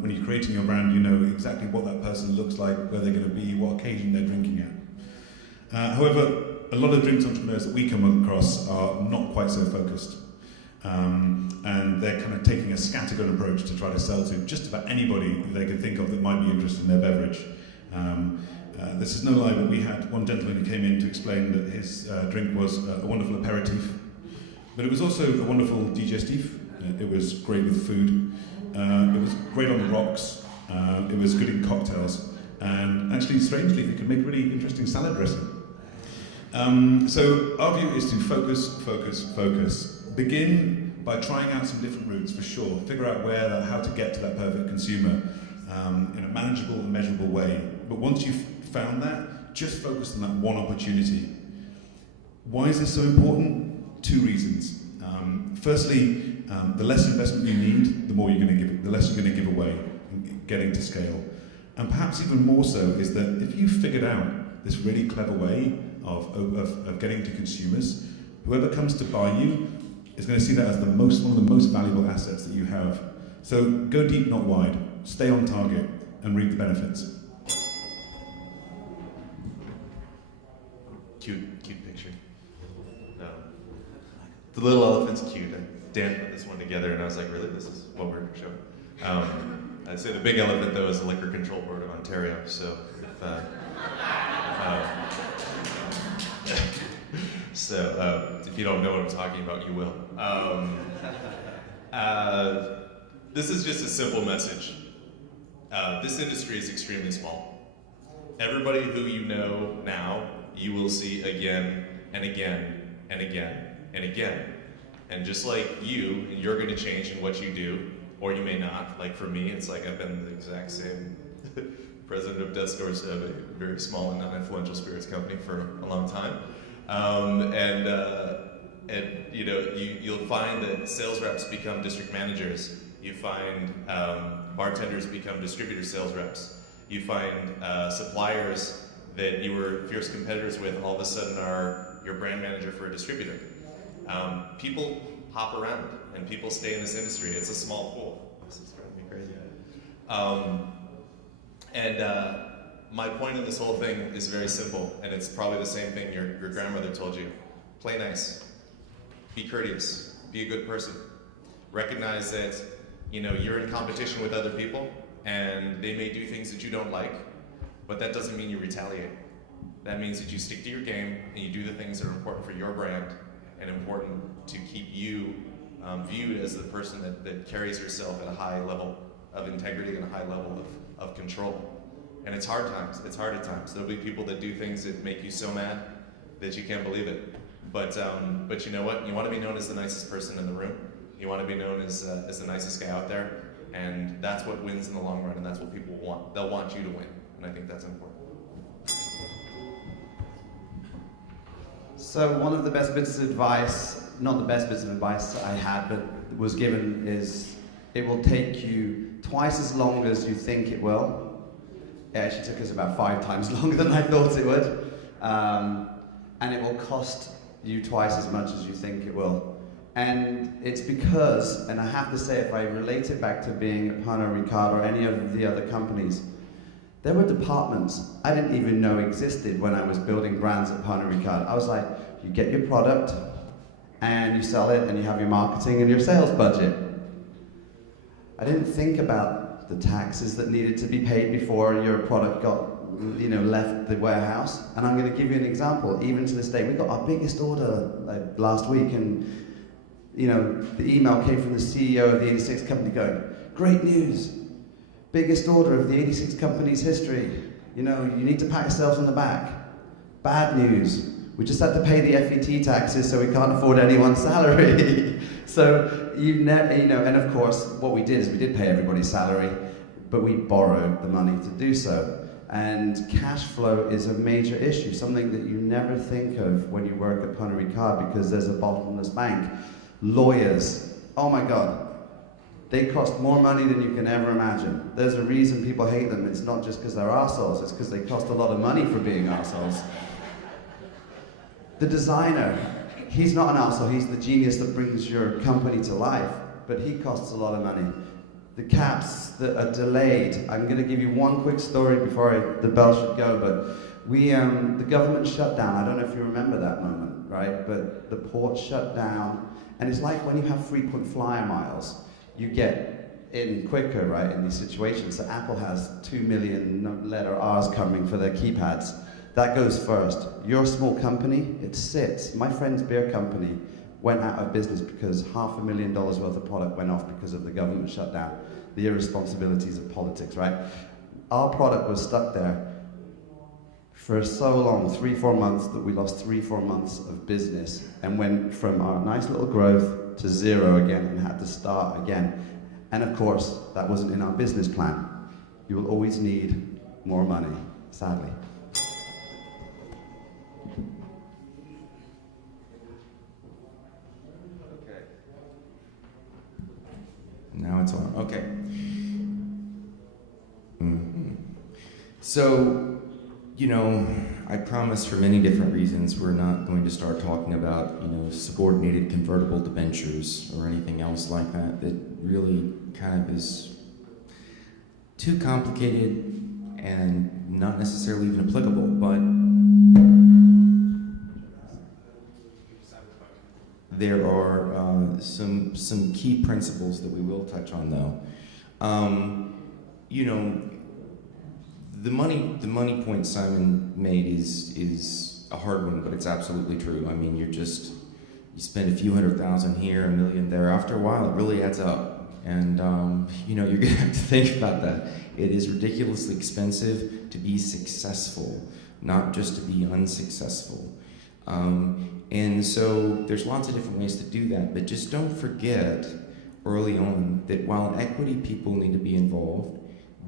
When you're creating your brand, you know exactly what that person looks like, where they're going to be, what occasion they're drinking at. However, a lot of drinks entrepreneurs that we come across are not quite so focused. And they're kind of taking a scattergun approach to try to sell to just about anybody they could think of that might be interested in their beverage. This is no lie, but we had one gentleman who came in to explain that his drink was a wonderful aperitif, but it was also a wonderful digestif. It was great with food. It was great on the rocks. It was good in cocktails, and actually, strangely, it could make really interesting salad dressing. So our view is to focus, focus, focus. Begin by trying out some different routes for sure. Figure out how to get to that perfect consumer in a manageable and measurable way. But once you've found that, just focus on that one opportunity. Why is this so important? 2 reasons. Firstly, the less investment you need, the more you're going to give, the less you're going to give away in getting to scale. And perhaps even more so is that if you figured out this really clever way of getting to consumers, whoever comes to buy you is going to see that as one of the most valuable assets that you have. So go deep, not wide. Stay on target and reap the benefits. Cute picture. The little elephant's cute. Dan put this one together, and I was like, really, this is what we're showing? I'd say the big elephant, though, is the Liquor Control Board of Ontario. So if you don't know what I'm talking about, you will. This is just a simple message. This industry is extremely small. Everybody who you know now, you will see again and again and again and again. And just like you're going to change in what you do, or you may not. Like for me, it's like I've been the exact same president of Death Stores, a very small and non-influential spirits company for a long time. And you know, you'll find that sales reps become district managers. You find bartenders become distributor sales reps. You find suppliers that you were fierce competitors with all of a sudden are your brand manager for a distributor. People hop around and people stay in this industry. It's a small pool. This is driving me crazy. My point in this whole thing is very simple, and it's probably the same thing your grandmother told you. Play nice. Be courteous. Be a good person. Recognize that you're in competition with other people, and they may do things that you don't like, but that doesn't mean you retaliate. That means that you stick to your game and you do the things that are important for your brand and important to keep you viewed as the person that carries herself at a high level of integrity and a high level of control. And it's hard times. It's hard at times. There'll be people that do things that make you so mad that you can't believe it. But you know what? You want to be known as the nicest person in the room. You want to be known as the nicest guy out there. And that's what wins in the long run, and that's what people want. They'll want you to win. And I think that's important. So one of the best bits of advice, not the best bits of advice I had, but was given is, it will take you twice as long as you think it will. It actually took us about 5 times longer than I thought it would. And it will cost you twice as much as you think it will. And it's because, and I have to say, if I relate it back to being at Pernod Ricard or any of the other companies, there were departments I didn't even know existed when I was building brands at Pernod Ricard. I was like, you get your product, and you sell it, and you have your marketing and your sales budget. I didn't think about the taxes that needed to be paid before your product got, left the warehouse. And I'm going to give you an example. Even to this day, we got our biggest order last week, and the email came from the CEO of the 86 company going, great news, biggest order of the 86 company's history. You need to pat yourselves on the back. Bad news, we just had to pay the FET taxes, so we can't afford anyone's salary. So and of course, what we did is we did pay everybody's salary, but we borrowed the money to do so. And cash flow is a major issue, something that you never think of when you work at Pernod Ricard, because there's a bottomless bank. Lawyers, oh my God, they cost more money than you can ever imagine. There's a reason people hate them. It's not just because they're arseholes, it's because they cost a lot of money for being arseholes. The designer, he's not an arsehole, he's the genius that brings your company to life, but he costs a lot of money. The caps that are delayed, I'm going to give you one quick story before the bell should go, but the government shut down. I don't know if you remember that moment, right? But the port shut down, and it's like when you have frequent flyer miles, you get in quicker, right, in these situations. So Apple has 2 million letter R's coming for their keypads. That goes first. Your small company, it sits. My friend's beer company went out of business because $500,000 worth of product went off because of the government shutdown. The irresponsibilities of politics, right? Our product was stuck there for so long, 3-4 months, that we lost 3-4 months of business and went from our nice little growth to 0 again and had to start again. And of course, that wasn't in our business plan. You will always need more money, sadly. Now it's on. Okay. So, I promise for many different reasons we're not going to start talking about, subordinated convertible debentures or anything else like that really kind of is too complicated and not necessarily even applicable, but there are some key principles that we will touch on, though. The money point Simon made is a hard one, but it's absolutely true. I mean, you spend a few $100,000 here, $1 million there. After a while, it really adds up, and you're gonna have to think about that. It is ridiculously expensive to be successful, not just to be unsuccessful. And so there's lots of different ways to do that, but just don't forget early on that while equity people need to be involved,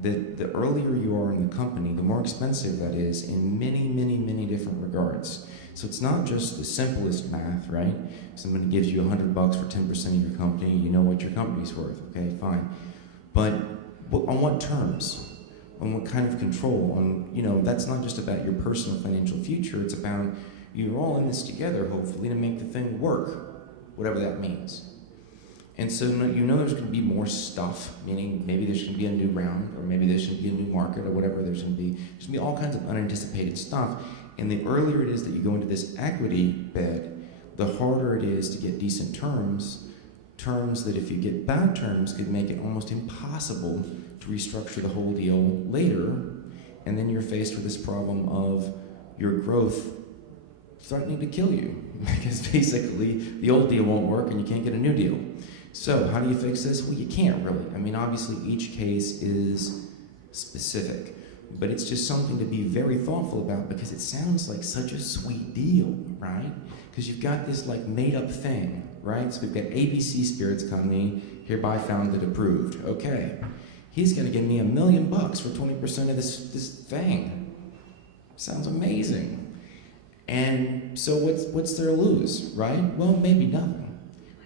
that the earlier you are in the company, the more expensive that is in many, many, many different regards. So it's not just the simplest math, right? Somebody gives you $100 for 10% of your company, you know what your company's worth, okay, fine. But on what terms? On what kind of control? That's not just about your personal financial future, it's about you're all in this together, hopefully, to make the thing work, whatever that means. And so there's going to be more stuff, meaning maybe there's going to be a new round, or maybe there's going to be a new market, or whatever. There's going to be all kinds of unanticipated stuff. And the earlier it is that you go into this equity bed, the harder it is to get decent terms that if you get bad terms could make it almost impossible to restructure the whole deal later. And then you're faced with this problem of your growth threatening to kill you because basically the old deal won't work and you can't get a new deal. So how do you fix this? Well, you can't really. I mean, obviously each case is specific, but it's just something to be very thoughtful about because it sounds like such a sweet deal, right? Because you've got this like made up thing, right? So we've got ABC Spirits Company, hereby founded, approved. Okay, he's gonna give me $1 million for 20% of this thing. Sounds amazing. And so what's there to lose, right? Well, maybe nothing.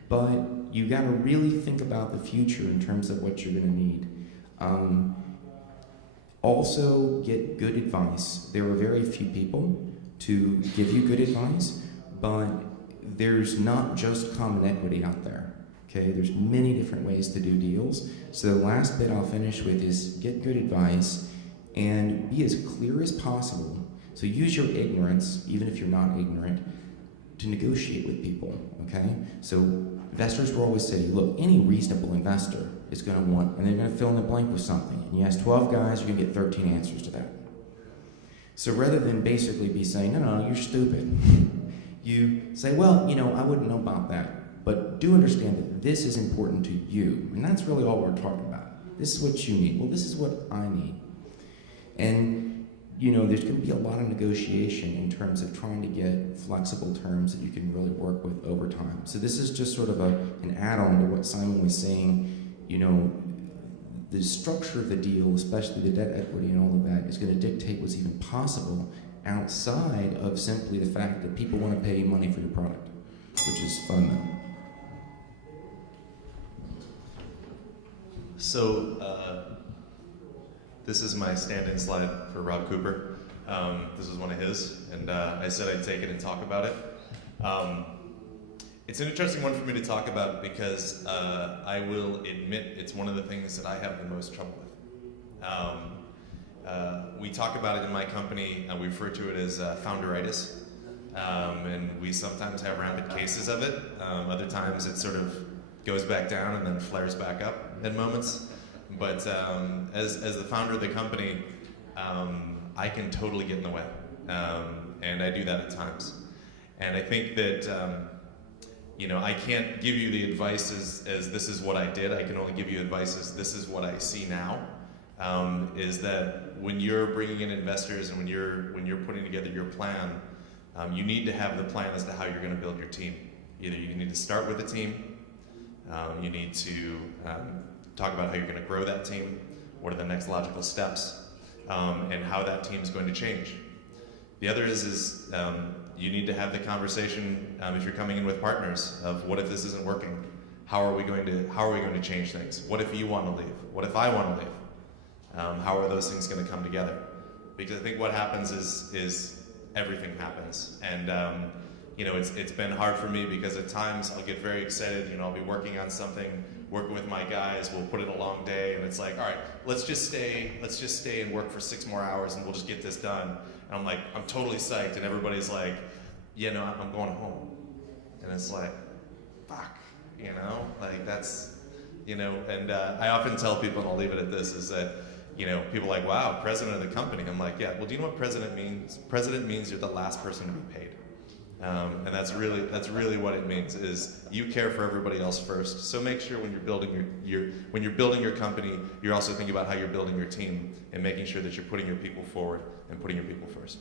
But you gotta really think about the future in terms of what you're gonna need. Also, get good advice. There are very few people to give you good advice, but there's not just common equity out there, okay? There's many different ways to do deals. So the last bit I'll finish with is get good advice and be as clear as possible. So use your ignorance, even if you're not ignorant, to negotiate with people, okay? So investors will always say, look, any reasonable investor is gonna want, and they're gonna fill in the blank with something. And you ask 12 guys, you're gonna get 13 answers to that. So rather than basically be saying, no, you're stupid, you say, well, I wouldn't know about that, but do understand that this is important to you. And that's really all we're talking about. This is what you need. Well, this is what I need. And there's going to be a lot of negotiation in terms of trying to get flexible terms that you can really work with over time. So this is just sort of an add-on to what Simon was saying. The structure of the deal, especially the debt equity and all of that, is going to dictate what's even possible outside of simply the fact that people want to pay you money for your product, which is fundamental. So this is my stand-in slide for Rob Cooper. This is one of his, and I said I'd take it and talk about it. It's an interesting one for me to talk about because I will admit it's one of the things that I have the most trouble with. We talk about it in my company, and we refer to it as founderitis, and we sometimes have rampant cases of it. Other times it sort of goes back down and then flares back up at moments. But as the founder of the company, I can totally get in the way, and I do that at times. And I think that I can't give you the advice as this is what I did. I can only give you advice as this is what I see now. Is that when you're bringing in investors and when you're putting together your plan, you need to have the plan as to how you're going to build your team. Either you need to start with a team, you need to talk about how you're going to grow that team, what are the next logical steps, and how that team's going to change. The other is you need to have the conversation if you're coming in with partners of what if this isn't working? How are we going to change things? What if you want to leave? What if I want to leave? How are those things going to come together? Because I think what happens is everything happens, and it's been hard for me because at times I'll get very excited. I'll be working on something, working with my guys. We'll put in a long day, and it's like, all right, let's just stay and work for 6 more hours, and we'll just get this done. And I'm like, I'm totally psyched, and everybody's like, I'm going home, and it's like, fuck, like that's, and I often tell people, and I'll leave it at this, is that, people are like, wow, president of the company. I'm like, yeah, well, do you know what president means? President means you're the last person to be paid. And that's really what it means, is you care for everybody else first. So make sure when you're building your company, you're also thinking about how you're building your team and making sure that you're putting your people forward and putting your people first.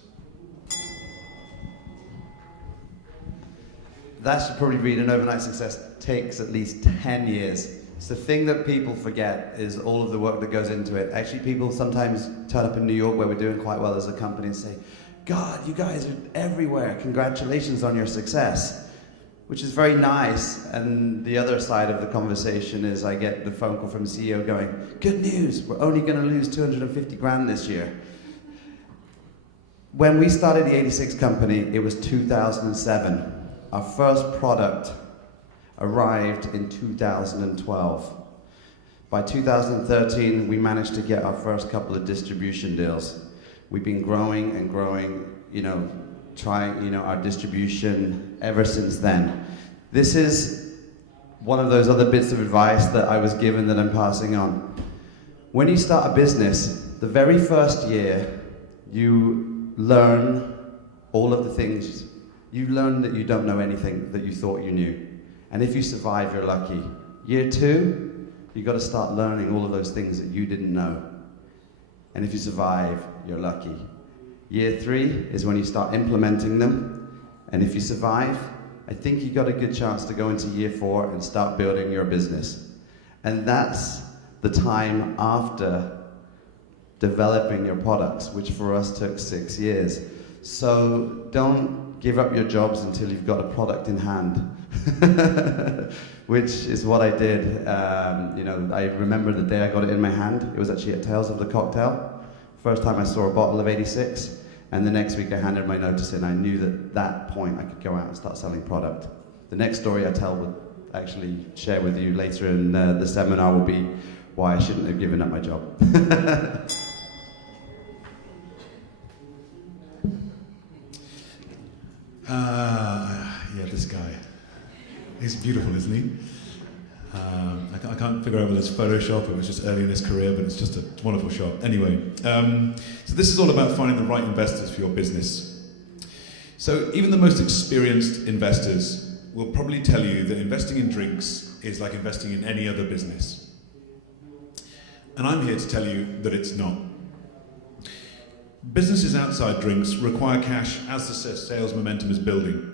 That should probably read an overnight success takes at least 10 years. It's the thing that people forget is all of the work that goes into it. Actually, people sometimes turn up in New York where we're doing quite well as a company and say, God, you guys are everywhere. Congratulations on your success, which is very nice. And the other side of the conversation is I get the phone call from the CEO going, good news, we're only going to lose 250 grand this year. When we started the 86 company, it was 2007. Our first product arrived in 2012. By 2013, we managed to get our first couple of distribution deals. We've been growing and growing, trying, our distribution ever since then. This is one of those other bits of advice that I was given that I'm passing on. When you start a business, the very first year, you learn all of the things you learn that you don't know anything that you thought you knew. And if you survive, you're lucky. Year 2, you've got to start learning all of those things that you didn't know. And if you survive, you're lucky. Year 3 is when you start implementing them. And if you survive, I think you've got a good chance to go into year 4 and start building your business. And that's the time after developing your products, which for us took 6 years. So don't give up your jobs until you've got a product in hand, which is what I did. You know, I remember the day I got it in my hand. It was actually at Tales of the Cocktail. First time I saw a bottle of 86, and the next week I handed my notice in. I knew that at that point I could go out and start selling product. The next story I tell would actually share with you later in the seminar will be why I shouldn't have given up my job. Yeah, this guy. He's beautiful, isn't he? I can't figure out whether it's Photoshop or it was just early in his career, but it's just a wonderful shot. Anyway, so this is all about finding the right investors for your business. So even the most experienced investors will probably tell you that investing in drinks is like investing in any other business. And I'm here to tell you that it's not. Businesses outside drinks require cash as the sales momentum is building.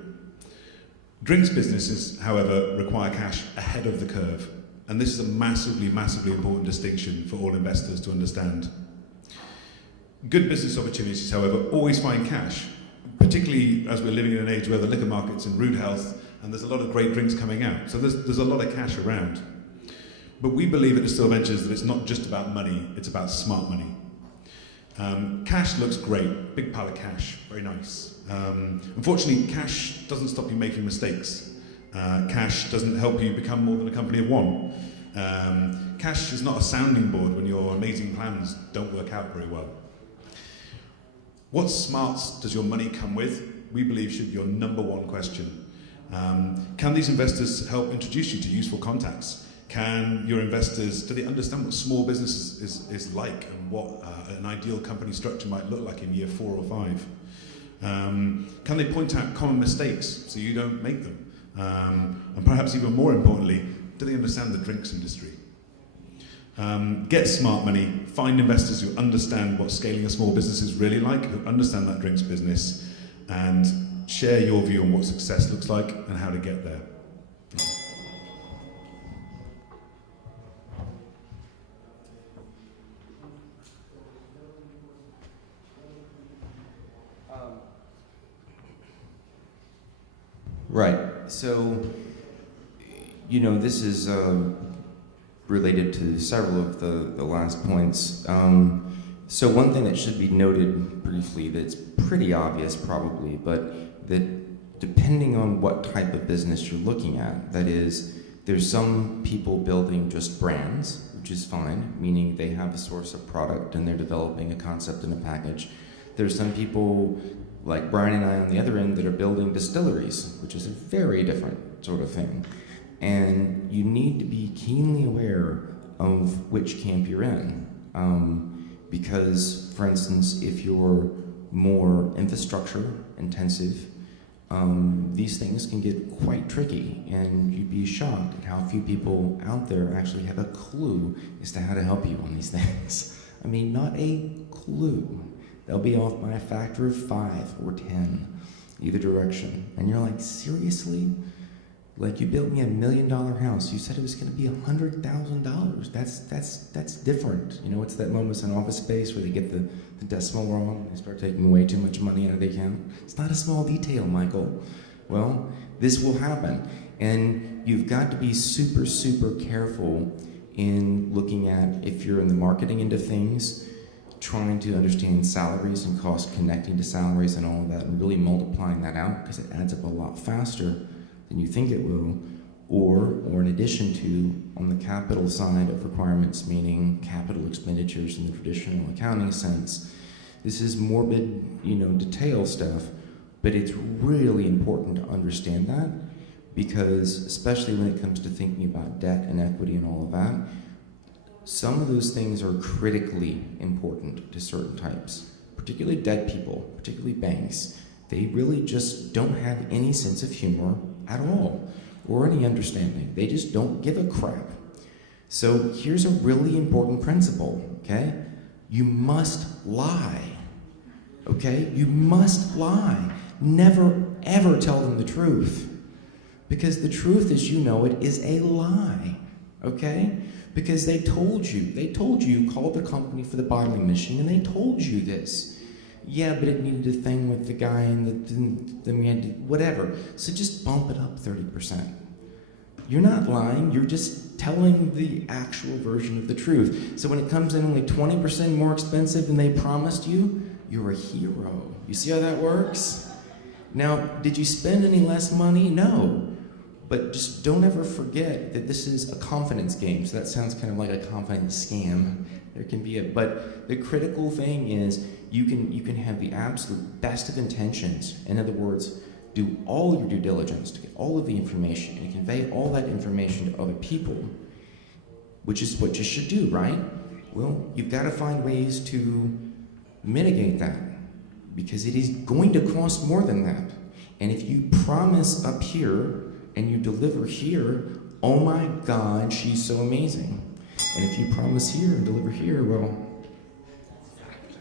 Drinks businesses, however, require cash ahead of the curve. And this is a massively, massively important distinction for all investors to understand. Good business opportunities, however, always find cash, particularly as we're living in an age where the liquor market's in rude health and there's a lot of great drinks coming out. So there's a lot of cash around. But we believe at Distill Ventures that it's not just about money, it's about smart money. Cash looks great, big pile of cash, very nice. Unfortunately, cash doesn't stop you making mistakes. Cash doesn't help you become more than a company of one. Cash is not a sounding board when your amazing plans don't work out very well. What smarts does your money come with? We believe should be your number one question. Can these investors help introduce you to useful contacts? Can your investors, do they understand what small business is like and what an ideal company structure might look like in year 4 or 5? Can they point out common mistakes so you don't make them? And perhaps even more importantly, do they understand the drinks industry? Get smart money, find investors who understand what scaling a small business is really like, who understand that drinks business, and share your view on what success looks like and how to get there. Right. So, you know, this is related to several of the last points. So one thing that should be noted briefly that's pretty obvious probably, but that depending on what type of business you're looking at, that is, there's some people building just brands, which is fine, meaning they have a source of product and they're developing a concept and a package. There's some people like Brian and I on the other end that are building distilleries, which is a very different sort of thing. And you need to be keenly aware of which camp you're in. Because, for instance, if you're more infrastructure intensive, these things can get quite tricky, and you'd be shocked at how few people out there actually have a clue as to how to help you on these things. I mean, not a clue. They'll be off by a factor of 5 or 10, either direction. And you're like, seriously? Like, you built me $1 million house. You said it was going to be $100,000. That's different. You know, it's that moment in Office Space where they get the decimal wrong and they start taking way too much money out of the account. It's not a small detail, Michael. Well, this will happen. And you've got to be super, super careful in looking at, if you're in the marketing end of things, trying to understand salaries and costs connecting to salaries and all of that, and really multiplying that out, because it adds up a lot faster than you think it will, or in addition to, on the capital side of requirements, meaning capital expenditures in the traditional accounting sense. This is morbid, you know, detail stuff, but it's really important to understand that, because especially when it comes to thinking about debt and equity and all of that, some of those things are critically important to certain types, particularly debt people, particularly banks. They really just don't have any sense of humor at all, or any understanding. They just don't give a crap. So here's a really important principle, okay? You must lie, okay? You must lie. Never, ever tell them the truth. Because the truth, as you know it, is a lie, okay? Because they told you called the company for the bottling machine, and they told you this. Yeah, but it needed a thing with the guy, and then we had to, whatever. So just bump it up 30%. You're not lying, you're just telling the actual version of the truth. So when it comes in only 20% more expensive than they promised you, you're a hero. You see how that works? Now, did you spend any less money? No. But just don't ever forget that this is a confidence game. So that sounds kind of like a confidence scam. There can be but the critical thing is you can have the absolute best of intentions. In other words, do all your due diligence to get all of the information and convey all that information to other people, which is what you should do, right? Well, you've got to find ways to mitigate that, because it is going to cost more than that. And if you promise up here and you deliver here, oh my God, she's so amazing. And if you promise here and deliver here, well,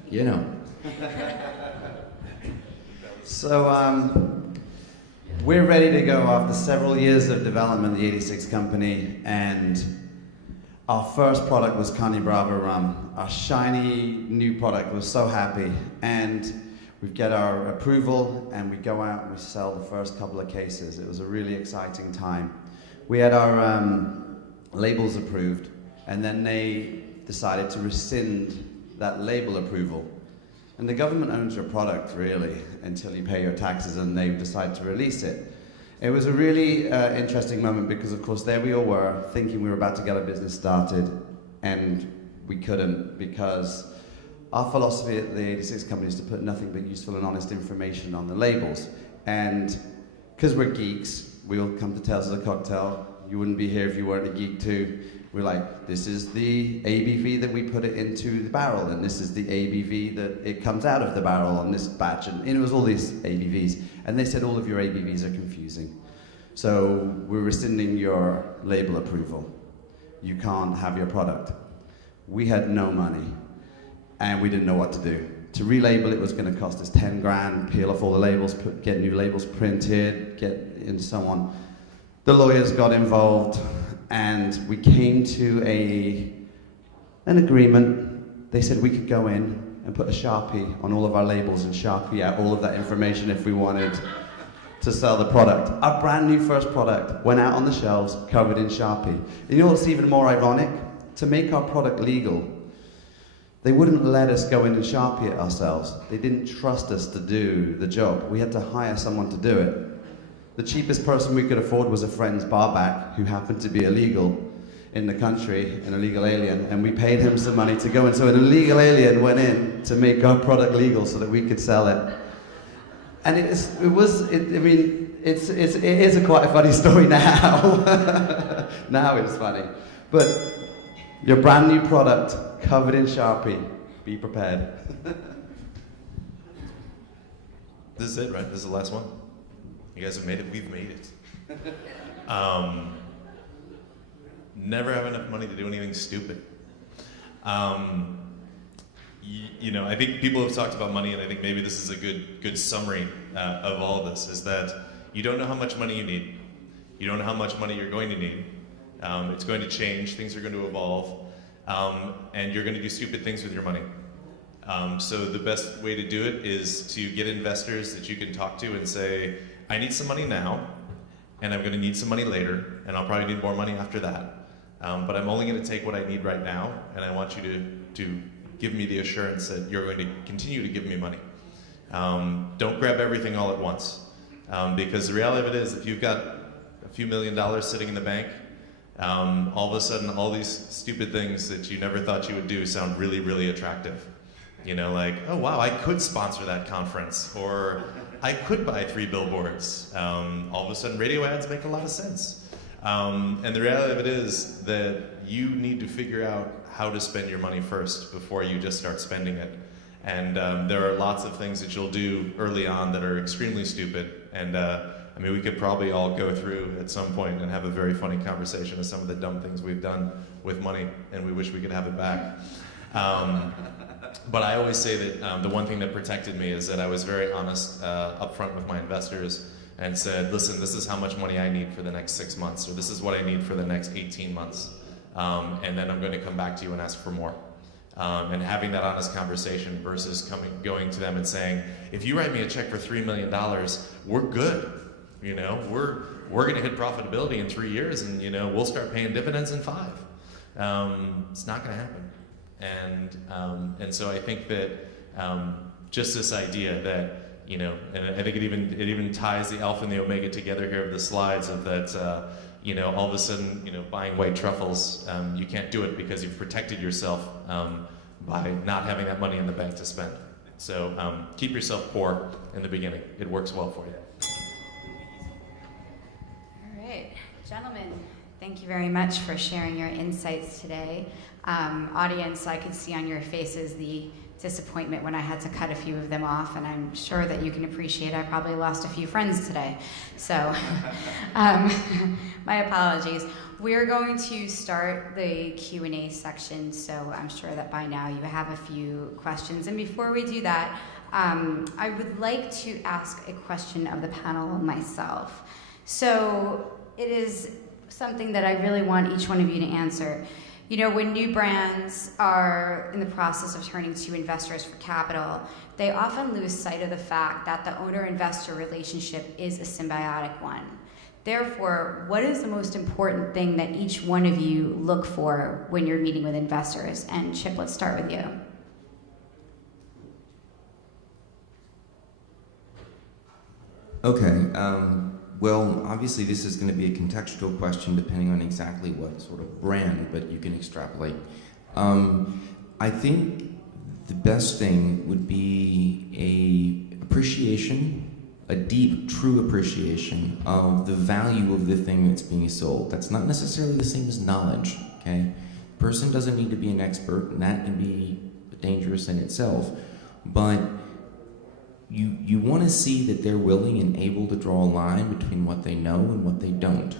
you know. So we're ready to go after several years of development, the 86 company, and our first product was Carne Brava rum. Our shiny new product was so happy, and we get our approval, and we go out and we sell the first couple of cases. It was a really exciting time. We had our labels approved, and then they decided to rescind that label approval. And the government owns your product, really, until you pay your taxes and they decide to release it. It was a really interesting moment because, of course, there we all were, thinking we were about to get a business started, and we couldn't, because our philosophy at the 86 company is to put nothing but useful and honest information on the labels. And because we're geeks, we all come to Tales of the Cocktail. You wouldn't be here if you weren't a geek too. We're like, this is the ABV that we put it into the barrel, and this is the ABV that it comes out of the barrel on this batch, and it was all these ABVs. And they said all of your ABVs are confusing. So we're rescinding your label approval. You can't have your product. We had no money, and we didn't know what to do. To relabel it was going to cost us 10 grand, peel off all the labels, get new labels printed, and so on. The lawyers got involved, and we came to an agreement. They said we could go in and put a Sharpie on all of our labels and Sharpie out all of that information if we wanted to sell the product. Our brand new first product went out on the shelves covered in Sharpie. And you know what's even more ironic? To make our product legal, they wouldn't let us go in and Sharpie it ourselves. They didn't trust us to do the job. We had to hire someone to do it. The cheapest person we could afford was a friend's barback who happened to be illegal in the country, an illegal alien, and we paid him some money to go in. So an illegal alien went in to make our product legal so that we could sell it. And it is a quite a funny story now. Now it's funny. But your brand new product covered in Sharpie, be prepared. This is it, right? This is the last one. You guys have made it. We've made it. Never have enough money to do anything stupid. You know, I think people have talked about money, and I think maybe this is a good summary of all of this, is that you don't know how much money you need. You don't know how much money you're going to need. It's going to change. Things are going to evolve. And you're going to do stupid things with your money. So the best way to do it is to get investors that you can talk to and say, I need some money now, and I'm going to need some money later, and I'll probably need more money after that. But I'm only going to take what I need right now, and I want you to give me the assurance that you're going to continue to give me money. Don't grab everything all at once, because the reality of it is, if you've got a few $1 million sitting in the bank, all of a sudden all these stupid things that you never thought you would do sound really, really attractive. You know, like, oh wow, I could sponsor that conference, or I could buy 3 billboards. All of a sudden radio ads make a lot of sense. And the reality of it is that you need to figure out how to spend your money first before you just start spending it. And there are lots of things that you'll do early on that are extremely stupid. And I mean, we could probably all go through at some point and have a very funny conversation of some of the dumb things we've done with money, and we wish we could have it back. But I always say that the one thing that protected me is that I was very honest upfront with my investors and said, listen, this is how much money I need for the next 6 months, or this is what I need for the next 18 months. And then I'm going to come back to you and ask for more. And having that honest conversation versus going to them and saying, if you write me a check for $3 million, we're good. You know, we're going to hit profitability in 3 years, and you know, we'll start paying dividends in 5. It's not going to happen. And so I think that just this idea that, you know, and I think it even ties the alpha and the omega together here of the slides of that, you know, all of a sudden, you know, buying white truffles, you can't do it because you've protected yourself by not having that money in the bank to spend. So keep yourself poor in the beginning. It works well for you. All right, gentlemen, thank you very much for sharing your insights today. Audience, I could see on your faces the disappointment when I had to cut a few of them off, and I'm sure that you can appreciate I probably lost a few friends today. So my apologies. We're going to start the Q&A section, so I'm sure that by now you have a few questions. And before we do that, I would like to ask a question of the panel myself. So it is something that I really want each one of you to answer. You know, when new brands are in the process of turning to investors for capital, they often lose sight of the fact that the owner-investor relationship is a symbiotic one. Therefore, what is the most important thing that each one of you look for when you're meeting with investors? And Chip, let's start with you. Okay, well, obviously this is going to be a contextual question depending on exactly what sort of brand, but you can extrapolate. I think the best thing would be a appreciation, a deep, true appreciation of the value of the thing that's being sold. That's not necessarily the same as knowledge, okay? A person doesn't need to be an expert, and that can be dangerous in itself, but you want to see that they're willing and able to draw a line between what they know and what they don't.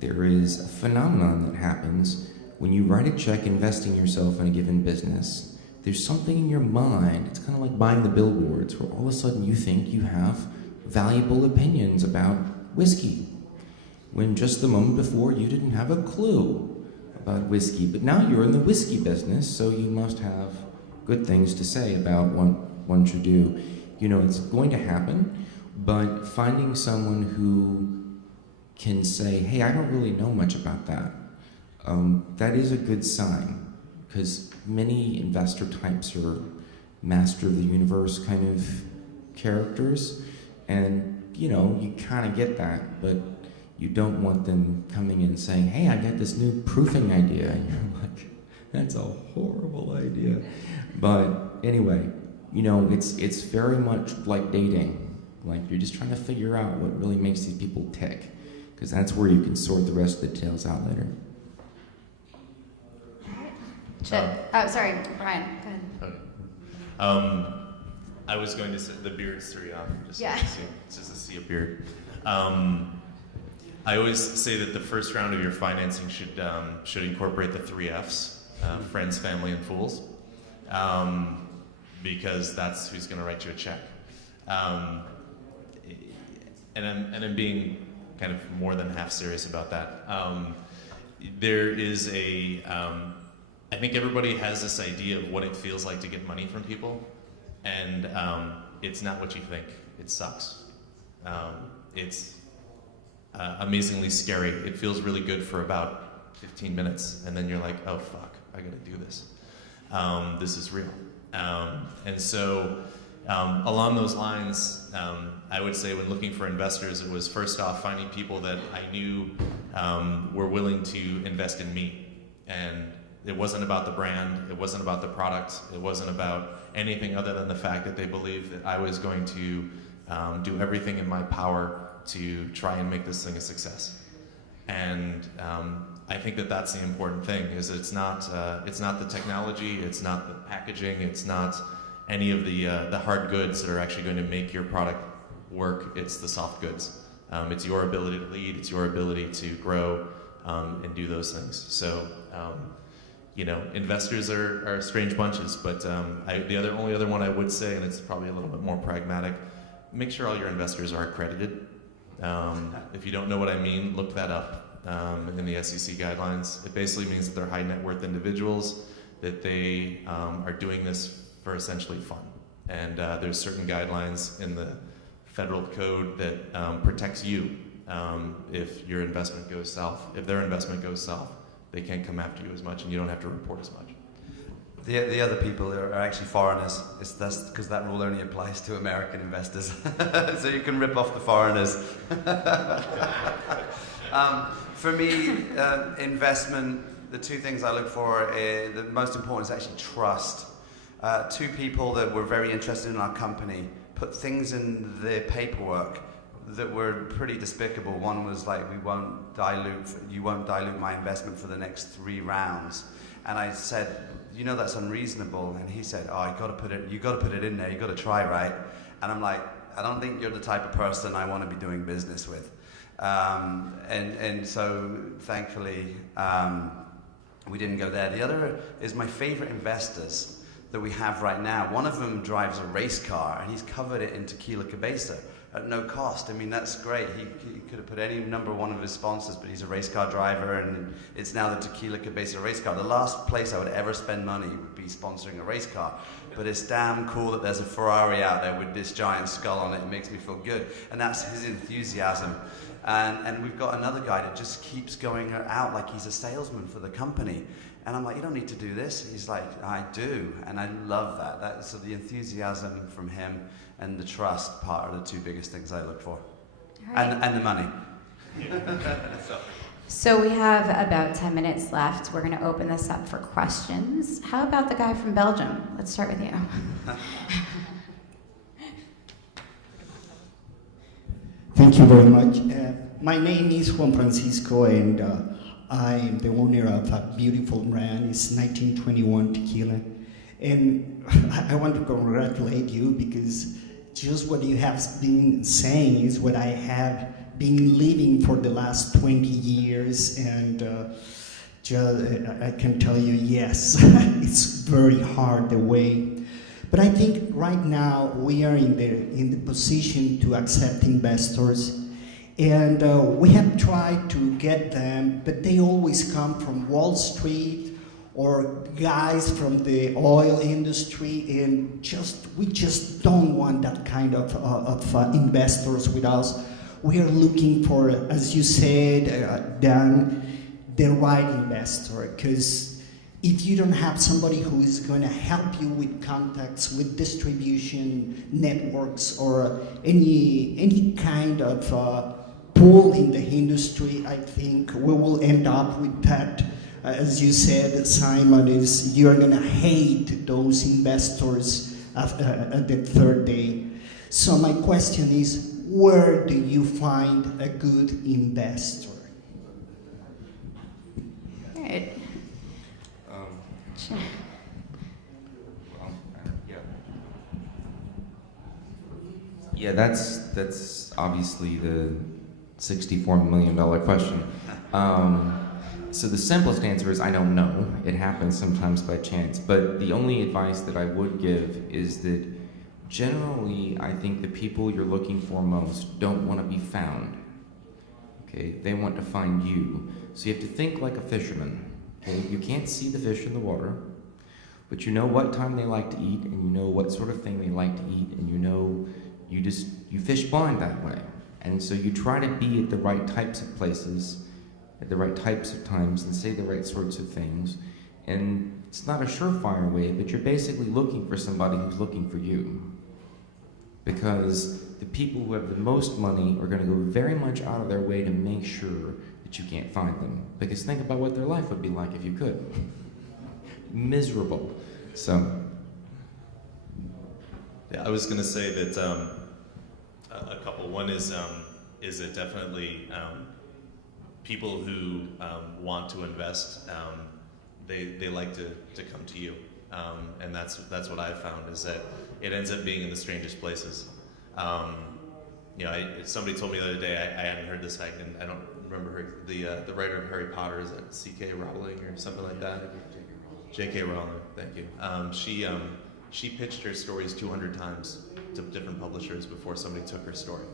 There is a phenomenon that happens when you write a check investing yourself in a given business. There's something in your mind, it's kind of like buying the billboards, where all of a sudden you think you have valuable opinions about whiskey, when just the moment before you didn't have a clue about whiskey. But now you're in the whiskey business, so you must have good things to say about what one should do. You know, it's going to happen, but finding someone who can say, hey, I don't really know much about that, that is a good sign, because many investor types are master of the universe kind of characters, and, you know, you kind of get that, but you don't want them coming in and saying, hey, I got this new proofing idea, and you're like, that's a horrible idea. But anyway, you know, it's very much like dating. Like, you're just trying to figure out what really makes these people tick, because that's where you can sort the rest of the details out later. Oh, sorry, Brian, go ahead. Okay. I was going to say the beard's 3 off, just Yeah. just to see a beard. I always say that the first round of your financing should incorporate the 3 Fs, friends, family, and fools. Because that's who's going to write you a check. And I'm being kind of more than half serious about that. There is I think everybody has this idea of what it feels like to get money from people, and it's not what you think. It sucks. It's amazingly scary. It feels really good for about 15 minutes, and then you're like, oh fuck, I gotta do this. This is real. And so along those lines, I would say when looking for investors, it was first off finding people that I knew were willing to invest in me. And it wasn't about the brand, it wasn't about the product, it wasn't about anything other than the fact that they believed that I was going to do everything in my power to try and make this thing a success. And I think that that's the important thing, is it's not the technology, it's not the packaging, it's not any of the hard goods that are actually going to make your product work. It's the soft goods. It's your ability to lead. It's your ability to grow and do those things. So, you know, investors are strange bunches, but the only other one I would say, and it's probably a little bit more pragmatic, make sure all your investors are accredited. If you don't know what I mean, look that up in the SEC guidelines. It basically means that they're high net worth individuals, that they are doing this for essentially fun. And there's certain guidelines in the federal code that protects you if your investment goes south. If their investment goes south, they can't come after you as much, and you don't have to report as much. The other people are actually foreigners. That's because that rule only applies to American investors. So you can rip off the foreigners. For me, investment, the two things I look for, the most important is actually trust. Two people that were very interested in our company put things in their paperwork that were pretty despicable. One was like, you won't dilute my investment for the next 3 rounds. And I said, you know that's unreasonable. And he said, oh, you got to put it in there. You got to try, right? And I'm like, I don't think you're the type of person I want to be doing business with. And so thankfully, we didn't go there. The other is my favorite investors that we have right now. One of them drives a race car, and he's covered it in tequila cabeza at no cost. I mean, that's great. He could have put any number one of his sponsors, but he's a race car driver, and it's now the tequila cabeza race car. The last place I would ever spend money would be sponsoring a race car. But it's damn cool that there's a Ferrari out there with this giant skull on it. It makes me feel good. And that's his enthusiasm. And we've got another guy that just keeps going out like he's a salesman for the company. And I'm like, you don't need to do this. He's like, I do. And I love that. So the enthusiasm from him and the trust part are the two biggest things I look for. Right. And the money. So we have about 10 minutes left. We're going to open this up for questions. How about the guy from Belgium? Let's start with you. Thank you very much. My name is Juan Francisco, and I'm the owner of a beautiful brand. It's 1921 Tequila. And I want to congratulate you, because just what you have been saying is what I have been living for the last 20 years. And I can tell you, yes, it's very hard the way. But I think right now we are in the position to accept investors. And we have tried to get them, but they always come from Wall Street or guys from the oil industry, and we just don't want that kind of investors with us. We are looking for, as you said, Dan, the right investor, because if you don't have somebody who is going to help you with contacts, with distribution networks, or any kind of pull in the industry, I think we will end up with that. As you said, Simon, is you're going to hate those investors at the third day. So my question is, where do you find a good investor? Right. Sure. Yeah, that's obviously the $64 million question. So the simplest answer is I don't know. It happens sometimes by chance. But the only advice that I would give is that generally I think the people you're looking for most don't want to be found. Okay, they want to find you. So you have to think like a fisherman. Okay, you can't see the fish in the water, but you know what time they like to eat, and you know what sort of thing they like to eat, and you know you fish blind that way. And so you try to be at the right types of places, at the right types of times, and say the right sorts of things. And it's not a surefire way, but you're basically looking for somebody who's looking for you. Because the people who have the most money are going to go very much out of their way to make sure that you can't find them. Because think about what their life would be like if you could. Miserable. So. Yeah, I was going to say that a couple. One is it definitely people who want to invest, they like to come to you. And that's what I've found, is that it ends up being in the strangest places. Somebody told me the other day, I hadn't heard this, and I don't remember her, the writer of Harry Potter, is that C.K. Rowling or something like that? J.K. Rowling, thank you. She pitched her stories 200 times to different publishers before somebody took her story.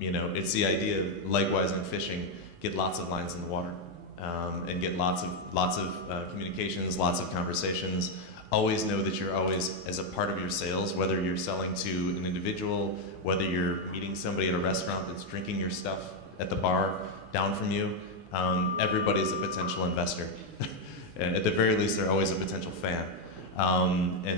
It's the idea, likewise in fishing, get lots of lines in the water, and get lots of communications, lots of conversations. Always know that you're always, as a part of your sales, whether you're selling to an individual, whether you're meeting somebody at a restaurant that's drinking your stuff at the bar down from you, everybody's a potential investor. And at the very least, they're always a potential fan.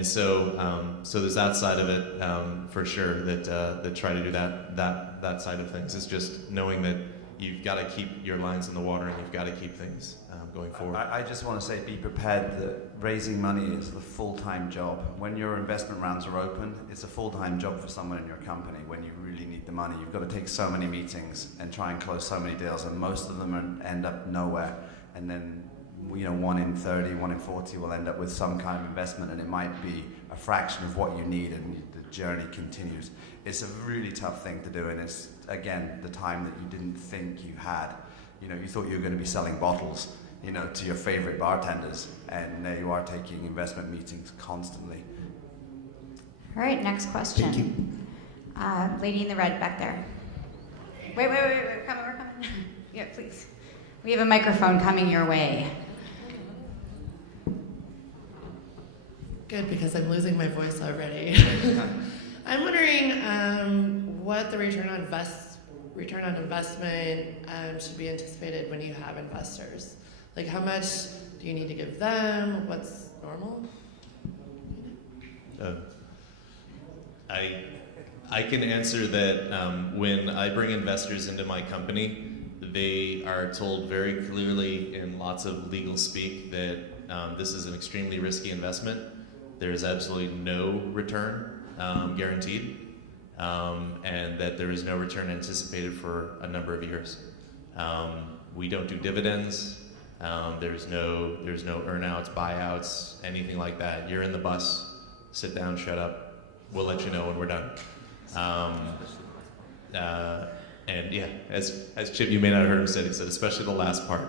So there's that side of it, for sure, that try to do that side of things. It's just knowing that you've got to keep your lines in the water, and you've got to keep things going forward. I just want to say, be prepared that raising money is the full-time job. When your investment rounds are open, it's a full-time job for someone in your company. When you really need the money, you've got to take so many meetings and try and close so many deals, and most of them end up nowhere. And then 1 in 30, 1 in 40 will end up with some kind of investment, and it might be a fraction of what you need, and the journey continues. It's a really tough thing to do, and it's, again, the time that you didn't think you had. You thought you were going to be selling bottles, to your favorite bartenders, and there you are taking investment meetings constantly. All right, next question. Thank you. Lady in the red back there. Wait, we're coming. Yeah, please. We have a microphone coming your way. Good, because I'm losing my voice already. I'm wondering what the return on investment should be anticipated when you have investors. Like, how much do you need to give them? What's normal? I can answer that. When I bring investors into my company, they are told very clearly in lots of legal speak that this is an extremely risky investment. There is absolutely no return guaranteed, and that there is no return anticipated for a number of years. We don't do dividends. There's no earnouts, buyouts, anything like that. You're in the bus. Sit down, shut up. We'll let you know when we're done. And yeah, as Chip, you may not have heard him say, he said, especially the last part.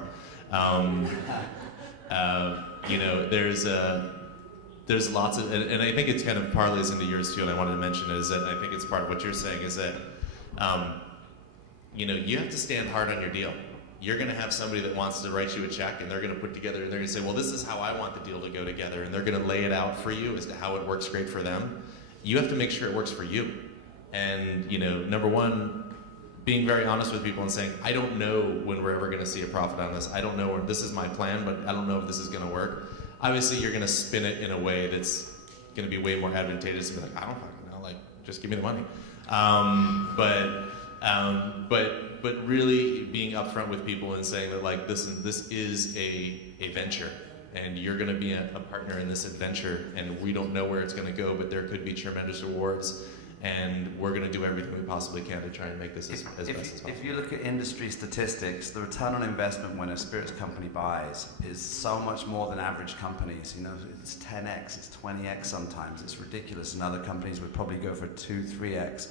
There's lots of, and I think it's kind of parlays into yours too, and I wanted to mention is that I think it's part of what you're saying is that, you have to stand hard on your deal. You're going to have somebody that wants to write you a check, and they're going to put together, and they're going to say, well, this is how I want the deal to go together, and they're going to lay it out for you as to how it works great for them. You have to make sure it works for you. And, number one, being very honest with people and saying, I don't know when we're ever going to see a profit on this. I don't know, this is my plan, but I don't know if this is going to work. Obviously, you're going to spin it in a way that's going to be way more advantageous to be like, I don't fucking know, just give me the money. But really being upfront with people and saying that this is a venture, and you're going to be a partner in this adventure, and we don't know where it's going to go, but there could be tremendous rewards, and we're going to do everything we possibly can to try and make this as best as possible. If you look at industry statistics, the return on investment when a spirits company buys is so much more than average companies. It's 10x, it's 20x sometimes. It's ridiculous, and other companies would probably go for 2, 3x.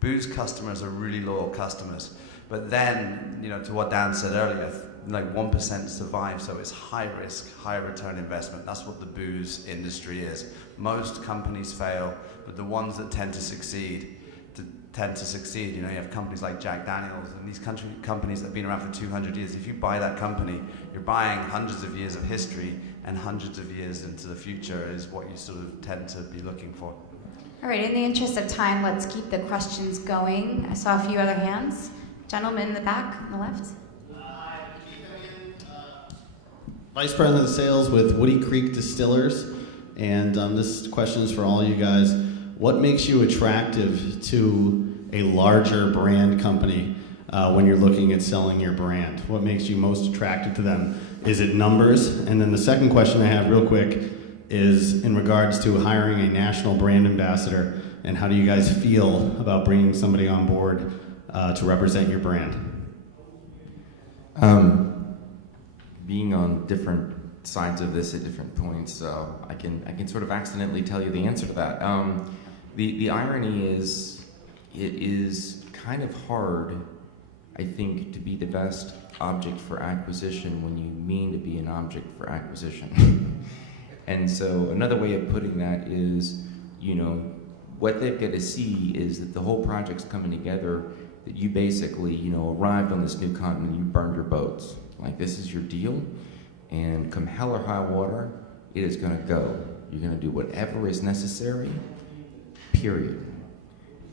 Booze customers are really loyal customers. But then, to what Dan said earlier, 1% survive, so it's high risk, high return investment. That's what the booze industry is. Most companies fail, but the ones that tend to succeed. You have companies like Jack Daniels, and these companies that have been around for 200 years. If you buy that company, you're buying hundreds of years of history, and hundreds of years into the future is what you sort of tend to be looking for. All right, in the interest of time, let's keep the questions going. I saw a few other hands. Gentleman in the back, on the left. Vice President of Sales with Woody Creek Distillers, and this question is for all you guys. What makes you attractive to a larger brand company when you're looking at selling your brand? What makes you most attractive to them? Is it numbers? And then the second question I have real quick is in regards to hiring a national brand ambassador, and how do you guys feel about bringing somebody on board to represent your brand? Being on different sides of this at different points, so I can sort of accidentally tell you the answer to that. The irony is, it is kind of hard, I think, to be the best object for acquisition when you mean to be an object for acquisition. And so another way of putting that is, you know, what they've got to see is that the whole project's coming together, that you basically, you know, arrived on this new continent, you burned your boats. Like, this is your deal, and come hell or high water, it is gonna go. You're gonna do whatever is necessary, period.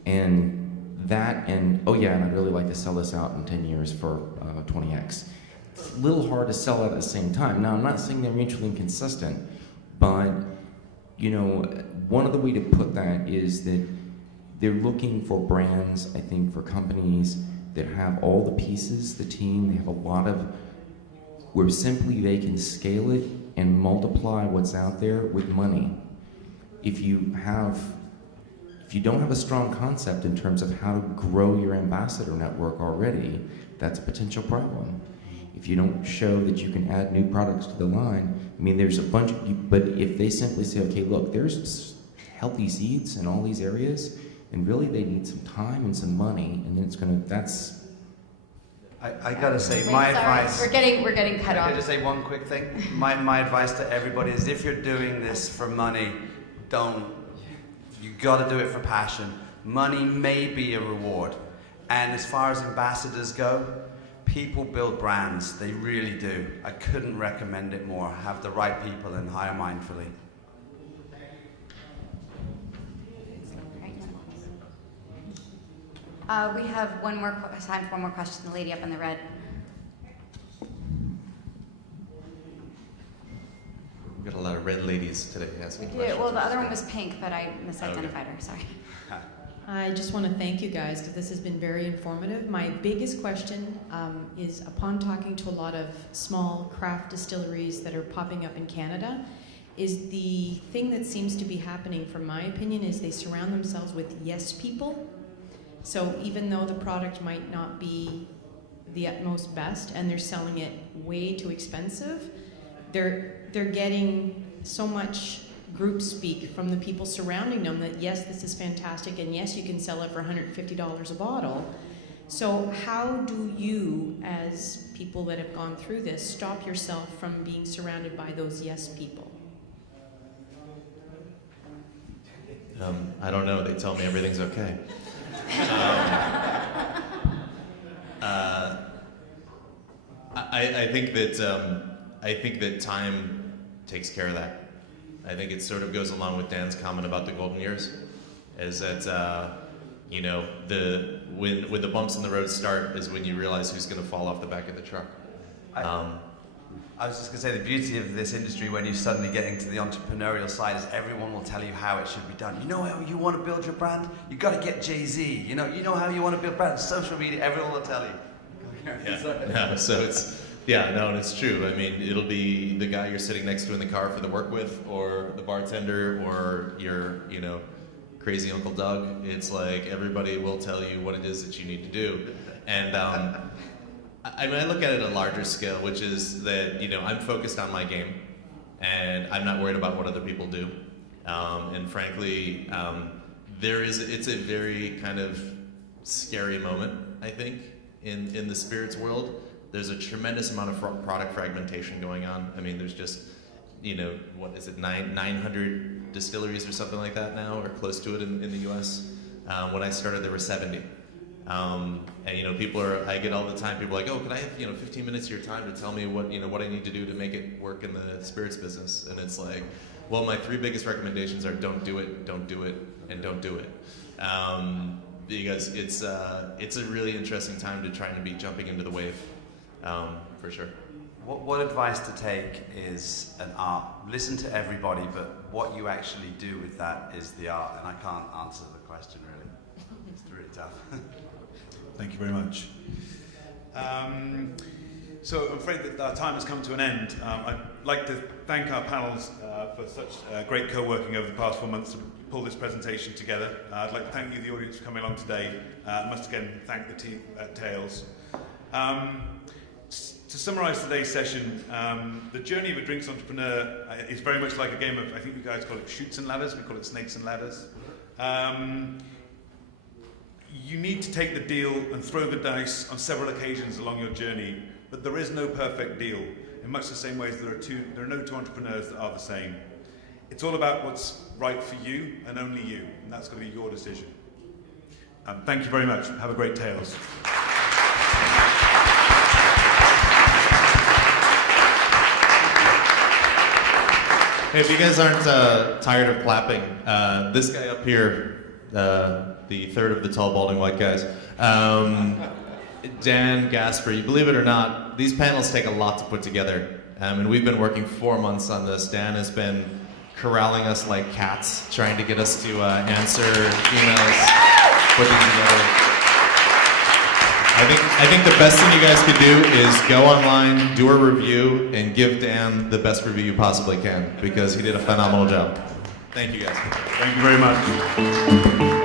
And that, and oh yeah, and I'd really like to sell this out in 10 years for 20x. It's a little hard to sell at the same time. Now, I'm not saying they're mutually inconsistent, but, you know, one of the way to put that is that they're looking for brands, I think, for companies that have all the pieces, the team, they have a lot of, where simply they can scale it and multiply what's out there with money. If you don't have a strong concept in terms of how to grow your ambassador network already, that's a potential problem. If you don't show that you can add new products to the line, I mean, there's a bunch of, but if they simply say, okay, look, there's healthy seeds in all these areas, and really they need some time and some money, and then it's gonna, that's. I gotta say, my advice. We're getting cut off. Can I just say one quick thing? My advice to everybody is, if you're doing this for money, you gotta do it for passion. Money may be a reward. And as far as ambassadors go, people build brands, they really do. I couldn't recommend it more. Have the right people and hire mindfully. We have time for one more question. The lady up in the red. We've got a lot of red ladies today asking Yeah, questions. well, the other one was pink, but I misidentified her. Sorry. I just want to thank you guys, because this has been very informative. My biggest question is, upon talking to a lot of small craft distilleries that are popping up in Canada, is the thing that seems to be happening, from my opinion, is they surround themselves with yes people. So even though the product might not be the utmost best and they're selling it way too expensive, they're getting so much group speak from the people surrounding them that yes, this is fantastic, and yes, you can sell it for $150 a bottle. So how do you, as people that have gone through this, stop yourself from being surrounded by those yes people? I don't know. They tell me everything's okay. I think that time takes care of that. I think it sort of goes along with Dan's comment about the golden years, is that you know, when the bumps in the road start is when you realize who's going to fall off the back of the truck. I was just going to say, the beauty of this industry when you suddenly get into the entrepreneurial side is everyone will tell you how it should be done. You know how you want to build your brand? You got to get Jay-Z. You know how you want to build brands. Social media, everyone will tell you. It's true. I mean, it'll be the guy you're sitting next to in the car for the work with, or the bartender, or your, you know, crazy Uncle Doug. It's like everybody will tell you what it is that you need to do. And I mean, I look at it at a larger scale, which is that, you know, I'm focused on my game, and I'm not worried about what other people do. And frankly, it's a very kind of scary moment, I think, in the spirits world. There's a tremendous amount of product fragmentation going on. I mean, there's just, you know, what is it, 900 distilleries or something like that now, or close to it in the US. When I started, there were 70. And you know, I get all the time, people are like, oh, can I have, you know, 15 minutes of your time to tell me what I need to do to make it work in the spirits business? And it's like, well, my 3 biggest recommendations are don't do it, and don't do it. Because it's a really interesting time to try and be jumping into the wave, for sure. What advice to take is an art. Listen to everybody, but what you actually do with that is the art, and I can't answer the question really. It's really tough. Thank you very much. So I'm afraid that our time has come to an end. I'd like to thank our panels for such great co-working over the past 4 months to pull this presentation together. I'd like to thank you, the audience, for coming along today. I must again thank the team at Tales. to summarize today's session, the journey of a drinks entrepreneur is very much like a game of, I think you guys call it chutes and ladders, we call it snakes and ladders. You need to take the deal and throw the dice on several occasions along your journey, but there is no perfect deal. In much the same ways there are no two entrepreneurs that are the same. It's all about what's right for you and only you, and that's going to be your decision. Thank you very much. Have a great Tales. Hey, if you guys aren't tired of clapping, this guy up here, the third of the tall, balding white guys, Dan Gasper, you believe it or not, these panels take a lot to put together, and we've been working 4 months on this. Dan has been corralling us like cats, trying to get us to answer emails, put them together. I think the best thing you guys could do is go online, do a review, and give Dan the best review you possibly can, because he did a phenomenal job. Thank you guys. Thank you very much.